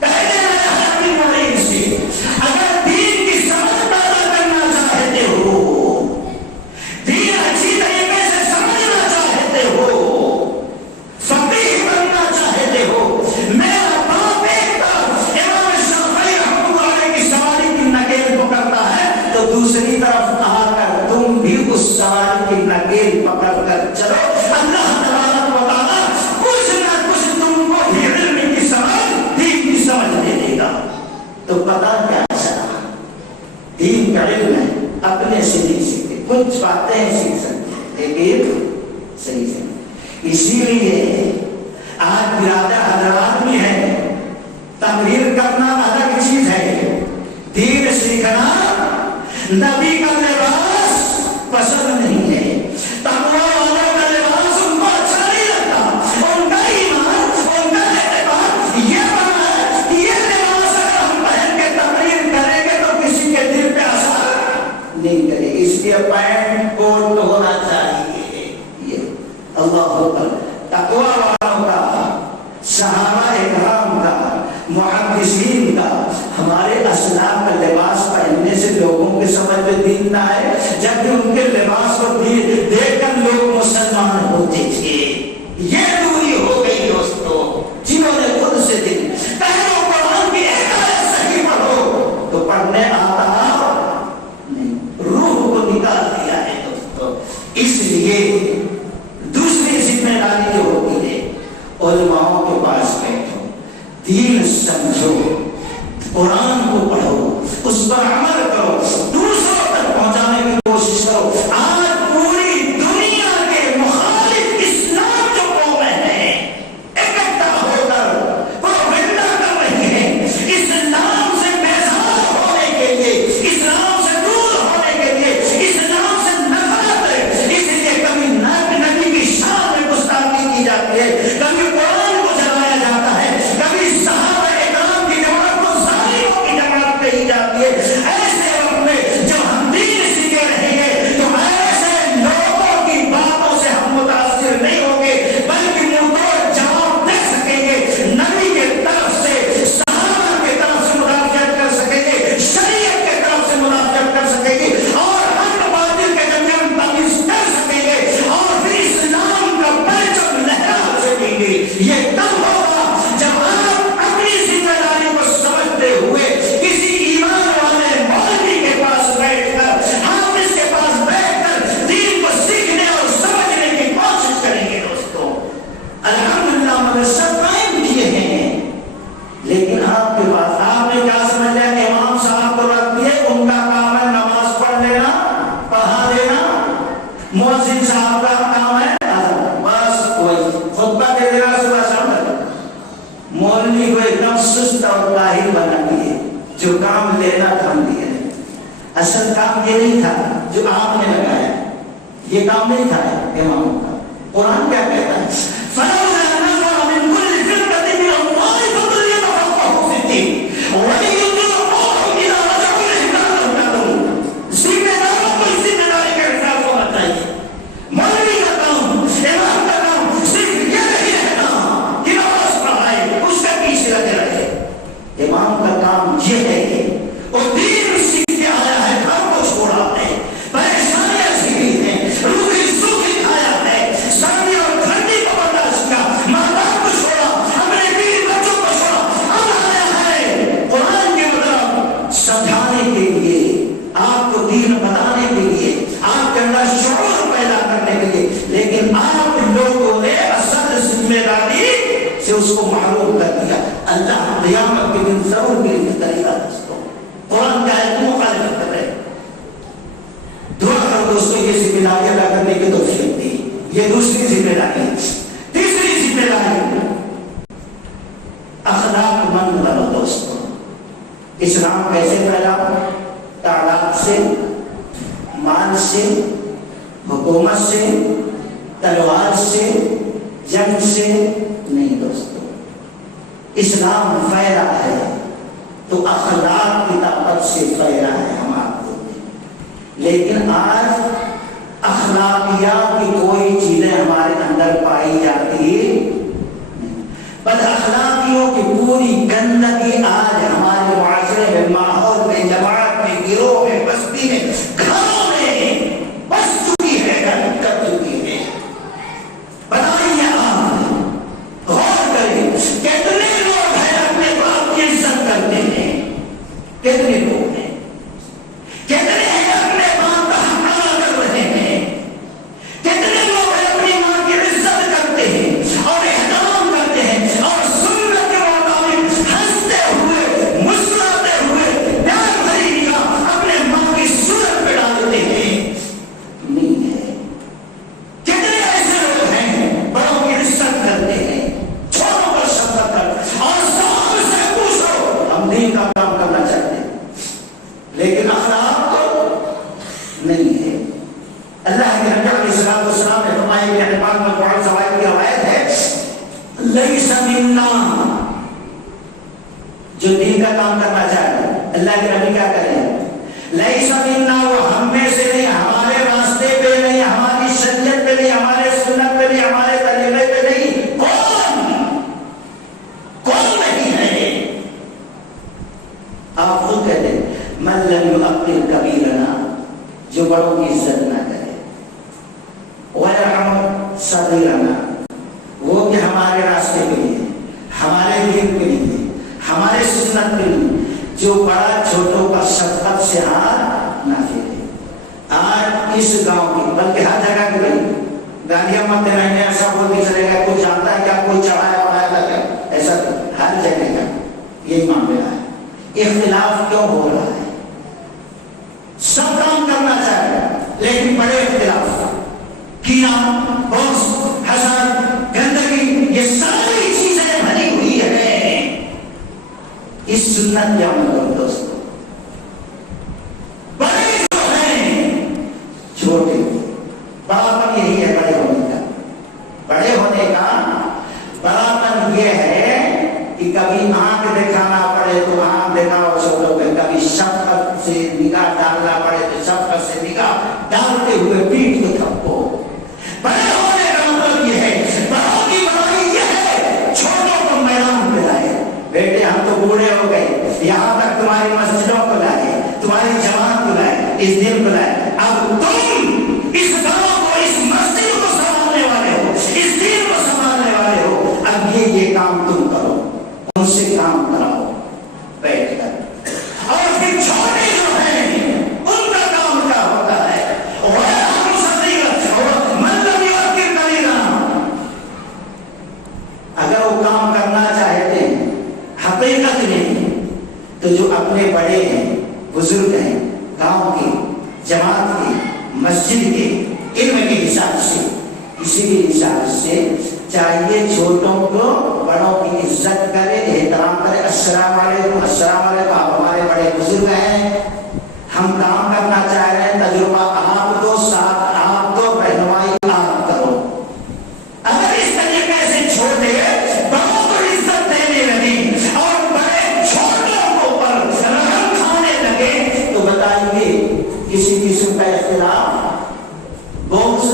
کہہ دینا یحییٰ بن معین سے اگر دین کی سمجھ پیدا کرنا چاہتے ہو، دین اچھی طریقے سے سمجھنا چاہتے ہو، فقیہ بننا چاہتے ہو، میرا باپ ایک طرف امام شافعی رحمۃ اللہ علیہ کی سواری کی نکیل پکڑتا ہے تو دوسری طرف آ کر تم بھی اس سواری کی نکیل پکڑ کر چلو. اللہ تبارک و تعالیٰ کچھ نہ کچھ تم کو بھی علم کی سمجھ، دین کی سمجھ دے دے گا. تو پتا کیا چلا؟ دین کا علم ہے اپنے سے نہیں سیکھتے، کچھ باتیں سیکھ سکتے ہیں لیکن صحیح سے. اسی لیے آج برادر حضرات بھی ہے، تقریر کرنا الگ چیز ہے، دین سیکھنا. نبی کا لباس پسند نہیں ہے، تقویٰ والوں کا لباس ان کو اچھا نہیں لگتا، ان کا ایمان، ان کا اعتقاد یہ بنا ہے یہ لباس اگر ہم پہن کے تقریر کریں گے تو کسی کے دل پہ اثر نہیں کرے. اس لیے پینٹ کوٹ ہونا چاہیے. یہ اللہ اکبر. تقویٰ والوں کا، صحابہ اکرام کا، محدثین کا، ہمارے اسلاف کا لباس پہننے سے لوگوں کے سمجھ میں دین نہ ہے، جبکہ ان کے لباس کو دیکھ کر لوگ مسلمان ہوتے تھے. یہ دوری ہو گئی دوستو. جنہوں نے خود سے دن پہلو قرآن کی ایک آیت صحیح پڑھو تو پڑھنے آتا نہیں، روح کو نکال دیا ہے دوستو. اس لیے دوسری ذمہ داری جو ہوتی ہے علماء کے پاس بیٹھو، دین سمجھو، قرآن کو پڑھو، اس پر عمل کرو، دوسروں تک پہنچانے کی کوشش کرو. آج پوری دنیا کے مخالف اسلام جو قومیں ہیں اکٹھا ہو کر پروپیگنڈا کر رہی ہیں اسلام سے بیزار ہونے کے لیے، اسلام سے دور ہونے کے لیے، اسلام سے نفرت. اس لیے کبھی نبی کی شان میں گستاخی کی جاتی ہے، کبھی قرآن کو جلایا جاتا ہے، کبھی صحابہ اکرام کی جماعت کو ظالموں کی جو کام لینا تھا ہم لیے نہیں. اصل کام یہ نہیں تھا جو آپ نے لگایا, یہ کام نہیں تھا اماموں کا. قرآن کیا کہتا ہے؟ فَلَوْلَا نَفَرَ مِنْ كُلِّ فِرْقَةٍ مِنْهُمْ طَائِفَةٌ لِيَتَفَقَّهُوا فِي الدِّينِ وَلِيُنذِرُوا قَوْمَهُمْ إِذَا رَجَعُوا إِلَيْهِمْ لَعَلَّهُمْ يَحْذَرُونَ. ذمہ داروں کو ذمہ داری کا احساس ہونا چاہیے. مولوی کا کام, امام کا کام صرف یہ نہیں رہنا کہ نماز پڑھائے, اس کے پیچھے لگے رہے. امام کا کام یہ ہے کہ وہ دین سیکھ کے آیا ہے, گھر کو چھوڑا ہے, پریشانیاں سیکھی ہیں, روحی سوکھی کھایا ہے, سردی اور ٹھنڈی کو برداشت کیا, ماں باپ کو چھوڑا, اپنے بیوی بچوں کو چھوڑا, اب آیا ہے قرآن کے مطلب سمجھانے کے لیے, آپ کو دین بتانے کے لیے, آپ کے اندر شعور پیدا کرنے کے لیے. لیکن آپ لوگوں نے اصل ذمہ داری سے اس کو محروم کر دیا. اللہ قیامت کے دن ضرور بھی کرے گا دوستوں. قرآن کا ہے تو مخالفت کر رہے. دعا کرو دوستوں یہ ذمہ داری ادا کرنے کی توفیق دی. یہ دوسری ذمہ داری. تیسری ذمہ داری اخلاق مند بنو دوستوں. اسلام کیسے پھیلا؟ تعلق سے, مال سے, حکومت سے, تلوار سے, جنگ سے نہیں دوستوں. اسلام پھیلا ہے تو اخلاق کی طاقت سے پھیلا ہے ہم آپ کو. لیکن آج اخلاقیات کی کوئی چیزیں ہمارے اندر پائی جاتی نہیں. بد اخلاقیوں کی پوری گندگی آج ہمارے معاشرے میں, ماحول میں, جماعت میں, گروہ میں, بستی میں, گھروں میں بس چکی ہے, کر چکی ہے. بتائیے آپ غور کریں کتنے لوگ ہیں اپنے باپ کی عزت کرتے ہیں, کتنے لوگ ہیں, کتنے ہیں اپنے باپ کا حق ادا کر رہے ہیں, کتنے لوگ ہیں اپنی ماں کی عزت کرتے ہیں اور احترام کرتے ہیں اور سنت کے مطابق ہنستے ہوئے, مسکراتے ہوئے, پیار بھری نگاہ اپنے ماں کی صورت پہ ڈالتے ہیں. نہیں ہے. کتنے ایسے لوگ ہیں بڑوں کی عزت کرتے ہیں, چھوٹوں پر شفقت کرتے ہیں, اور سب سے پوچھو ہم دین کا کام کرنا چاہتے ہیں لیکن اخلاق نہیں ہے. اللہ کے نبی علیہ الصلوۃ والسلام نے فرمایا کہ احتمال میں قرآن سوائد کی روایت ہے, لیس منا, جو دین کا کام کرنا چاہتے ہیں. اللہ کے نبی کیا کریں؟ لیس منا, وہ ہم میں سے نہیں, ہمارے راستے پہ نہیں, ہماری شریعت پہ نہیں, ہمارے سنت پہ نہیں, ہمارے طریقے پہ نہیں. کون نہیں ہے؟ آپ خود کہتے ہیں من لم یعقل کبیرنا, جو بڑوں کی عزت نہ کرے, وَيَرْحَمْ صَغِيرَنَا, وہ کہ ہمارے راستے کے لیے, ہمارے دین کے لیے, ہمارے سنت کے لیے, جو بڑا چھوٹوں کا شفقت سے ہاتھ نہ پھیرے. آج اس گاؤں کی, بلکہ ہر جگہ کی بھائی گالیاں مت رہے, ایسا بولتے چلے گا, کوئی جانتا ہے کیا کوئی چڑھایا بنایا تھا کیا, ایسا ہر جگہ کا یہی معاملہ ہے. اختلاف کیوں ہو رہا ہے؟ سب کام کرنا چاہیے لیکن بڑے اختلاف, کینہ, بغض, حسد, گندگی, یہ ساری چیزیں بھری ہوئی ہیں اس سنت کے عمل دوستوں. بڑے جو ہیں چھوٹے, بڑاپن یہی ہے بڑے ہونے کا. بڑے ہونے کا بڑاپن یہ ہے کہ کبھی آنکھ دکھانا پڑے تو آنکھ دکھاؤ چھوٹوں پہ, کبھی شفقت سے نگاہ ڈالنا پڑے تو شفقت سے نگاہ ڈالتے ہوئے پیٹ کو تھپو. بڑے ہونے کا مطلب یہ ہے, بڑوں کی بڑائی یہ ہے چھوٹوں کو میدان پہ لائے. بیٹے ہم تو بوڑھے ہو گئے, یہاں تک تمہاری مسجدوں کو لائے, تمہاری جماعت کو لائے, اس دن کو لائے, اب تم اس گاؤں کو, اس مسجد کو سنبھالنے والے ہو, اس دین کو سنبھالنے والے ہو, اب یہ کام تم کرو, ان سے کام کراؤ بیٹھ کر. اور پھر چھوٹے جو ہیں ان کا کام کیا ہوتا ہے؟ اگر وہ کام کرنا چاہتے ہیں حقیقت میں تو جو اپنے بڑے ہیں, بزرگ ہیں, گاؤں کے, جماعت کے, مسجد کے, علم کے حساب سے, کسی بھی حساب سے چاہیے چھوٹوں کو بڑوں کی عزت کرے, احترام کرے. السلام علیکم, السلام علیکم, آپ ہمارے بڑے ہمارے بزرگ ہیں، ہم کام کرنا چاہ رہے ہیں، تجربہ آپ دو، ساتھ آپ دو، رہنمائی آپ کرو۔ اگر اس طریقے سے چھوٹے بڑوں کو عزت دینے لگے اور بڑے چھوٹوں کو پر رحم کھانے لگے تو بتائیے کسی قسم کا اختلاف، بغض،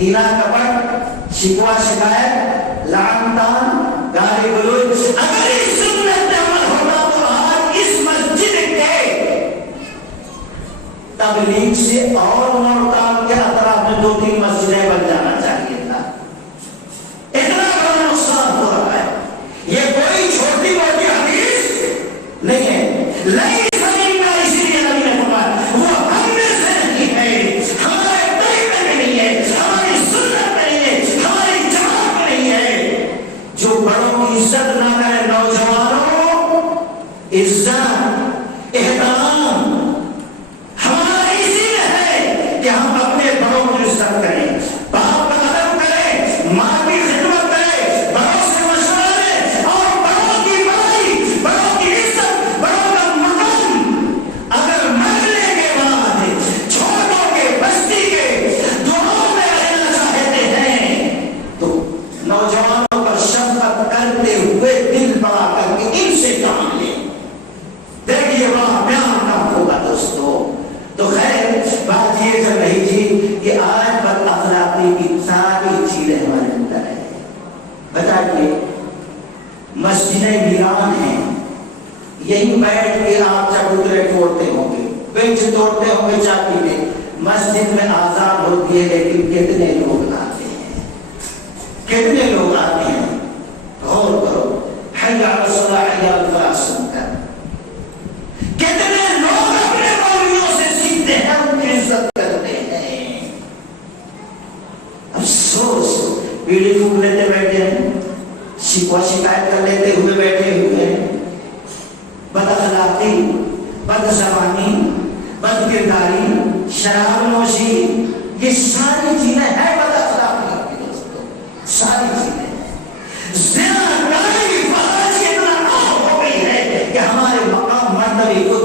ہیرا کپٹ، شکوہ شکایت، لعن طعن، گالی گلوچ، اگر اس سنت عمل ہوتا تو آج اس مسجد کے تبلیغ سے اور مرتاب کے اطراف میں 2-3 مسجدیں بن جانا چاہیے تھا۔ اتنا بڑا نقصان ہو رہا ہے۔ یہ کوئی چھوٹی موٹی حدیث نہیں ہے، نہیں زمین کا، اسی لیے نبی نے فرمایا وہ ہم میں سے نہیں ہے، ہمارے طریقے میں نہیں ہے، ہماری سنت میں نہیں ہے، ہماری جماعت میں نہیں ہے۔ جو بڑوں کی عزت نہ کرے، نوجوانوں عزت احترام ہمارا اسی میں ہے کہ ہم اپنے بڑوں کی عزت کریں، باپ کا ادب کریں، ماں کی خدمت کریں، بڑوں سے مشورہ لیں اور بڑوں کی بڑائی، بڑوں کی عزت، بڑوں کا مقام اگر مرنے کے بعد چھوٹوں کے بستی کے دعاؤں میں رہنا چاہتے ہیں تو نوجوانوں پر شفقت کرتے ہوئے دل بڑا کر کے ان سے کام لیں۔ دیکھیے وہاں پیار کم ہوگا دوستو۔ تو خیر بات یہ چل رہی تھی کہ آج بد اخلاقی کی ساری چیزیں ہمارے اندر ہے۔ بتائیے مسجدیں ویران ہیں، یہیں بیٹھ کے آپ چبوترے توڑتے ہوں گے، بینچ توڑتے ہوں گے چاکی میں، مسجد میں آزاد ہوتی ہے، لیکن کتنے لوگ آتے ہیں، کتنے لوگ آتے ہیں؟ غور کرو، حی علی الصلاۃ حی علی الفلاح سن کر کتنے لوگ اپنے مولویوں سے سیکھتے ہیں، ان کی عزت کرتے ہیں۔ افسوس بیڑی پھونک لیتے بیٹھے ہیں، شکوہ شکایت کر لیتے ہوئے بیٹھے ہوئے ہیں، بد اخلاقی، بد زبانی، بد کرداری، شراب نوشی، یہ ساری چیزیں ہیں بد اخلاقی کی دوستو، ساری چیزیں۔ زنا کاری فحش اتنا عام ہو گئی ہے کہ ہمارے مقام مرتبے کو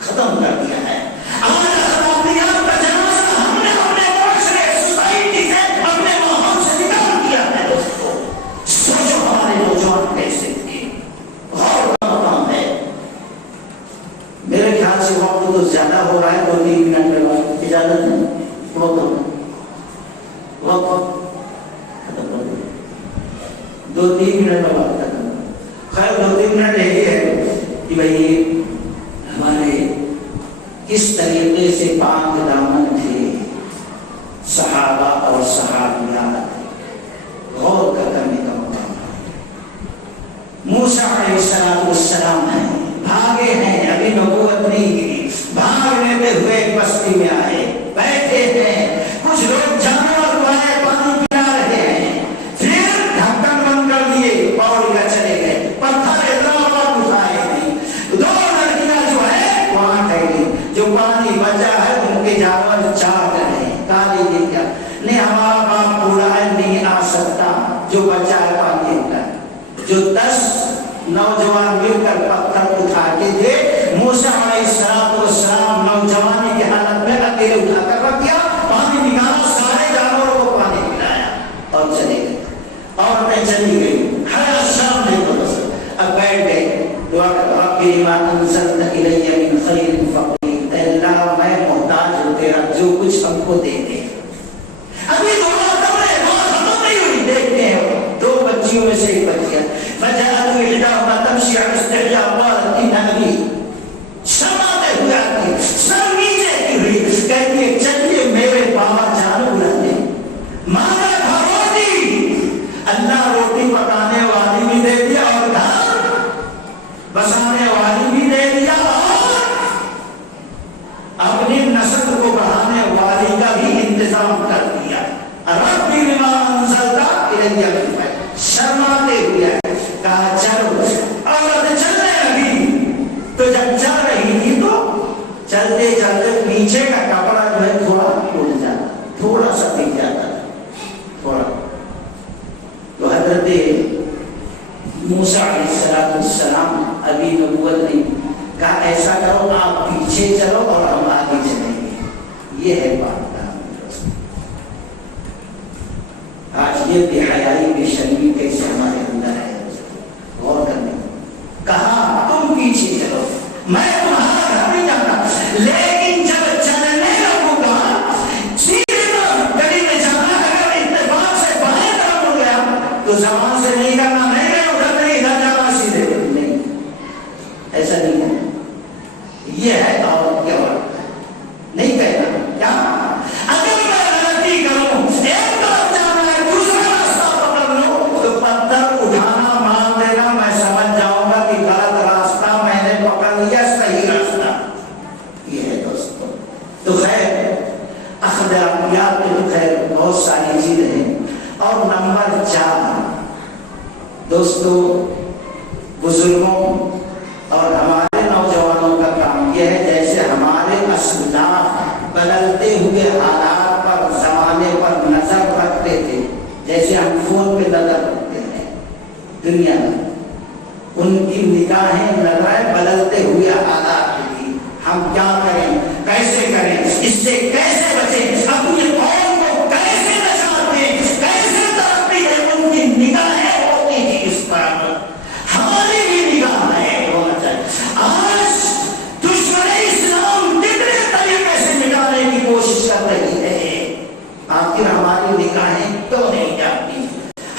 ختم کر دیا ہے۔ آج اخلاقیات کا جنازہ ہم نے اپنے معاشرے، سوسائٹی سے، اپنے ماحول سے نکال دیا ہے دوستو۔ سوچو ہمارے نوجوان کیسے تھے، غور کا مقام ہے۔ میرے خیال سے وقت تو زیادہ ہو رہا ہے، 2-3 منٹ میں وقت اجازت ہے، وقت 2-3 منٹ میں بات کرنا۔ خیر 2-3 منٹ یہی ہے کہ بھئی ہمارے کس طریقے سے پاک دامن تھے صحابہ اور صحابیات، غور کا کرنے کا مقام ہے۔ موسیٰ علیہ السلام ہیں، بھاگے ہیں، ابھی نبوت نہیں کی، بھاگ لیتے ہوئے ایک بستی میں آئے، بیٹھے ہیں، کچھ لوگ جانور کو آئے پانی پلا رہے ہیں، پھر ڈھکن بند کر دیے، پوڑی کا چلے گئے، پتھر اضافہ اٹھائے نہیں، 2 لڑکیاں جو ہے وہاں ٹھہری، جو پانی بچا ہے ان کے جانور چار رہے، کالی دیا نہیں ہمارا باپ بوڑھا ہے نہیں آ سکتا، جو بچا ہے پانی اٹھا، جو 10 نوجوان مل کر پتھر اٹھا کے دے، موسیٰ علیہ السلام نوجوانی کی حالت میں اکیلے اٹھا کر رکھ دیا، پانی نکالا، سارے جانوروں کو پانی پلایا اور چلے گئے، عورتیں چلی گئی، ہر شام نہیں تو بس اب بیٹھ گئے، دعا کر ربی لما انزلت الی من خیر فقیر، اے اللہ میں محتاج ہوں تیرا، جو کچھ ہم کو دے دے۔ ابھی دعا کر رہے، دعا ختم نہیں ہوئی، دیکھتے ہیں 2 بچیوں میں سے ایک بچی ہے، فجاءت احداهما تمشي على استحياء قالت ان ابي، شرماتے ہوئے آتی، سر نیچے کی ہوئی، کہتی ہے چلیے میرے بابا جان بلاتے، مانا تھا روٹی، اللہ روٹی پکانے والی بھی دے دیا اور گھر بسانے والی بھی دے دیا اور اپنی نسل کو بڑھانے والی کا بھی انتظام کر دیا۔ ربی لما انزلت الی من خیر، شرماتے ہوئے کہا چلو، عورت چلنے لگی تو جب چل رہی تھی تو چلتے چلتے پیچھے کا کپڑا جو ہے تھوڑا اڑ جاتا، تھوڑا سا پھر جاتا تھوڑا، تو حضرت موسیٰ علیہ السلام ابھی نبوت نہیں، کہا ایسا پیچھے چلو اور ہم آگے چلیں گے. یہ ہے بات کا. آج یہ بے حیائی بے شرمی کیسے ہمارے اندر ہے غور کرنے. کہا تم پیچھے چلو میں تمہارا گھر نہیں جاتا، لیکن جب چلنے لگوں گا سیدھے گلی میں جانا اگر اتفاق سے بائیں طرف ہو گیا تو زبان سے نہیں کرنا میں ادھر نہیں ادھر جانا سیدھے نہیں. ایسا نہیں ہے. یہ ہے دعوت کے وقت نہیں کہنا کیا اگر میں غلطی کروں ایک طرف جانا ہے دوسرا راستہ پکڑ لوں تو پتھر اٹھانا مان دینا میں سمجھ جاؤں گا کہ غلط راستہ میں نے پکڑ لیا صحیح راستہ. یہ ہے دوستو. تو خیر اخذ انبیاء کے تو خیر بہت ساری چیزیں ہیں. اور نمبر 4 دوستو بزرگوں اور ہمارے نوجوانوں کا کام یہ ہے جیسے ہمارے اسلاف بدلتے ہوئے حالات پر زمانے پر نظر رکھتے تھے، جیسے ہم فون پہ نظر رکھتے ہیں دنیا میں، ان کی نگاہیں لگ رہا ہے بدلتے ہوئے حالات کی. ہم کیا کریں، کیسے کریں، اس سے کیسے بچیں، اپنی قوم کو کیسے نجات دیں، کیسے ترقی دیں. ان کی نگاہیں ہوتی تھی اس پر، ہماری بھی نگاہیں ہونا چاہیے. آج دشمن اسلام کتنے طریقے سے نکالنے کی کوشش کر رہی ہے، آخر ہماری نگاہیں کیوں نہیں جاتی؟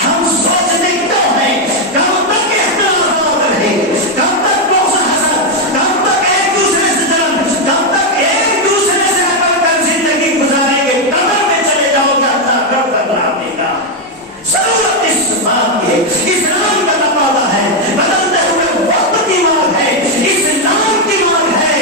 ہم سوچتے کیوں ہیں کب تک اختلافات رہے، کب تک بغض حسد، کب تک ایک دوسرے سے جلن، کب تک ایک دوسرے سے اکڑ کر زندگی گزاریں گے. قبر میں چلے جاؤ گے اللہ کب تک رہے گا. ضرورت اس بات کی ہے، اسلام کا تقاضا ہے، بدلتے ہوئے وقت کی مانگ ہے، اسلام کی مانگ ہے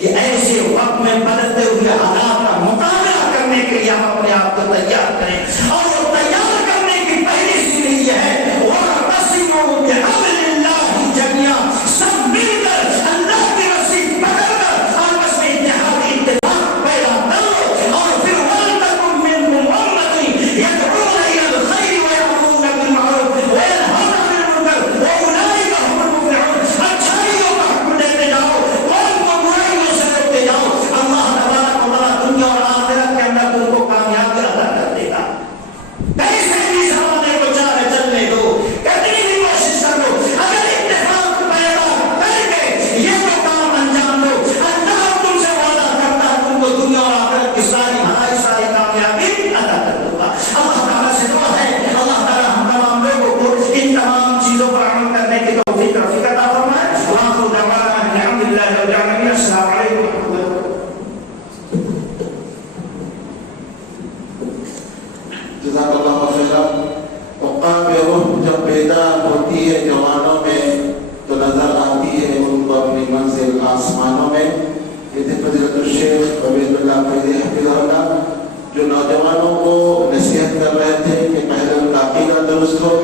کہ ایسے وقت میں بدلتے ہوئے حالات کا مقابلہ کرنے کے لیے ہم اپنے آپ کو تیار کریں. اور وہ تیار کرنے کی پہلی سیڑھی یہ ہے وَاعْتَصِمُوا بِحَبْلِ اللَّهِ جَمِيعًا. سب مل کر اللہ کی رسی پکڑ کر آپس میں اتحاد اتفاق پیدا کرو. اور پھر وَلْتَكُن مِّنكُمْ أُمَّةٌ يَدْعُونَ إِلَى الْخَيْرِ وَيَأْمُرُونَ بِالْمَعْرُوفِ وَيَنْهَوْنَ عَنِ الْمُنكَرِ وَأُولَٰئِكَ هُمُ الْمُفْلِحُونَ. اچھائیوں کا حکم دیتے جاؤ، قوم کو برائیوں سے روکتے جاؤ. اللہ تبارک و تعالیٰ دنیا اور آخرت کے اندر تم کو کامیابی عطا کر دے گا. کیسے بھی زمانے کو چاہے چلنے دو، کتنی بھی کوشش کر لو، اگر اتفاق پیدا کر کے یہ تو کام انجام دو، اللہ تم سے وعدہ کرتا ہے تم کو دنیا اور آخرت کی ساری بھلائی ساری کامیابی عطا کر دوں گا. اللہ تعالیٰ سے دعا ہے اللہ تعالیٰ ہم تمام لوگوں کو ان تمام چیزوں پر عمل کرنے کی توفیق عطا فرمائے. وآخر دعوانا ان الحمد للہ رب العالمین. السلام علیکم ورحمۃ اللہ. جزاک اللہ خیرا. اوقات روح جب بیدار ہوتی ہے جوانوں میں تو نظر آتی ہے ان کو اپنی منزل آسمانوں میں. یہ تھے فضیلت الشیخ عبید اللہ فیضی حفظہ اللہ جو نوجوانوں کو نصیحت کر رہے تھے کہ پہلے ان کا عقیدہ درست ہو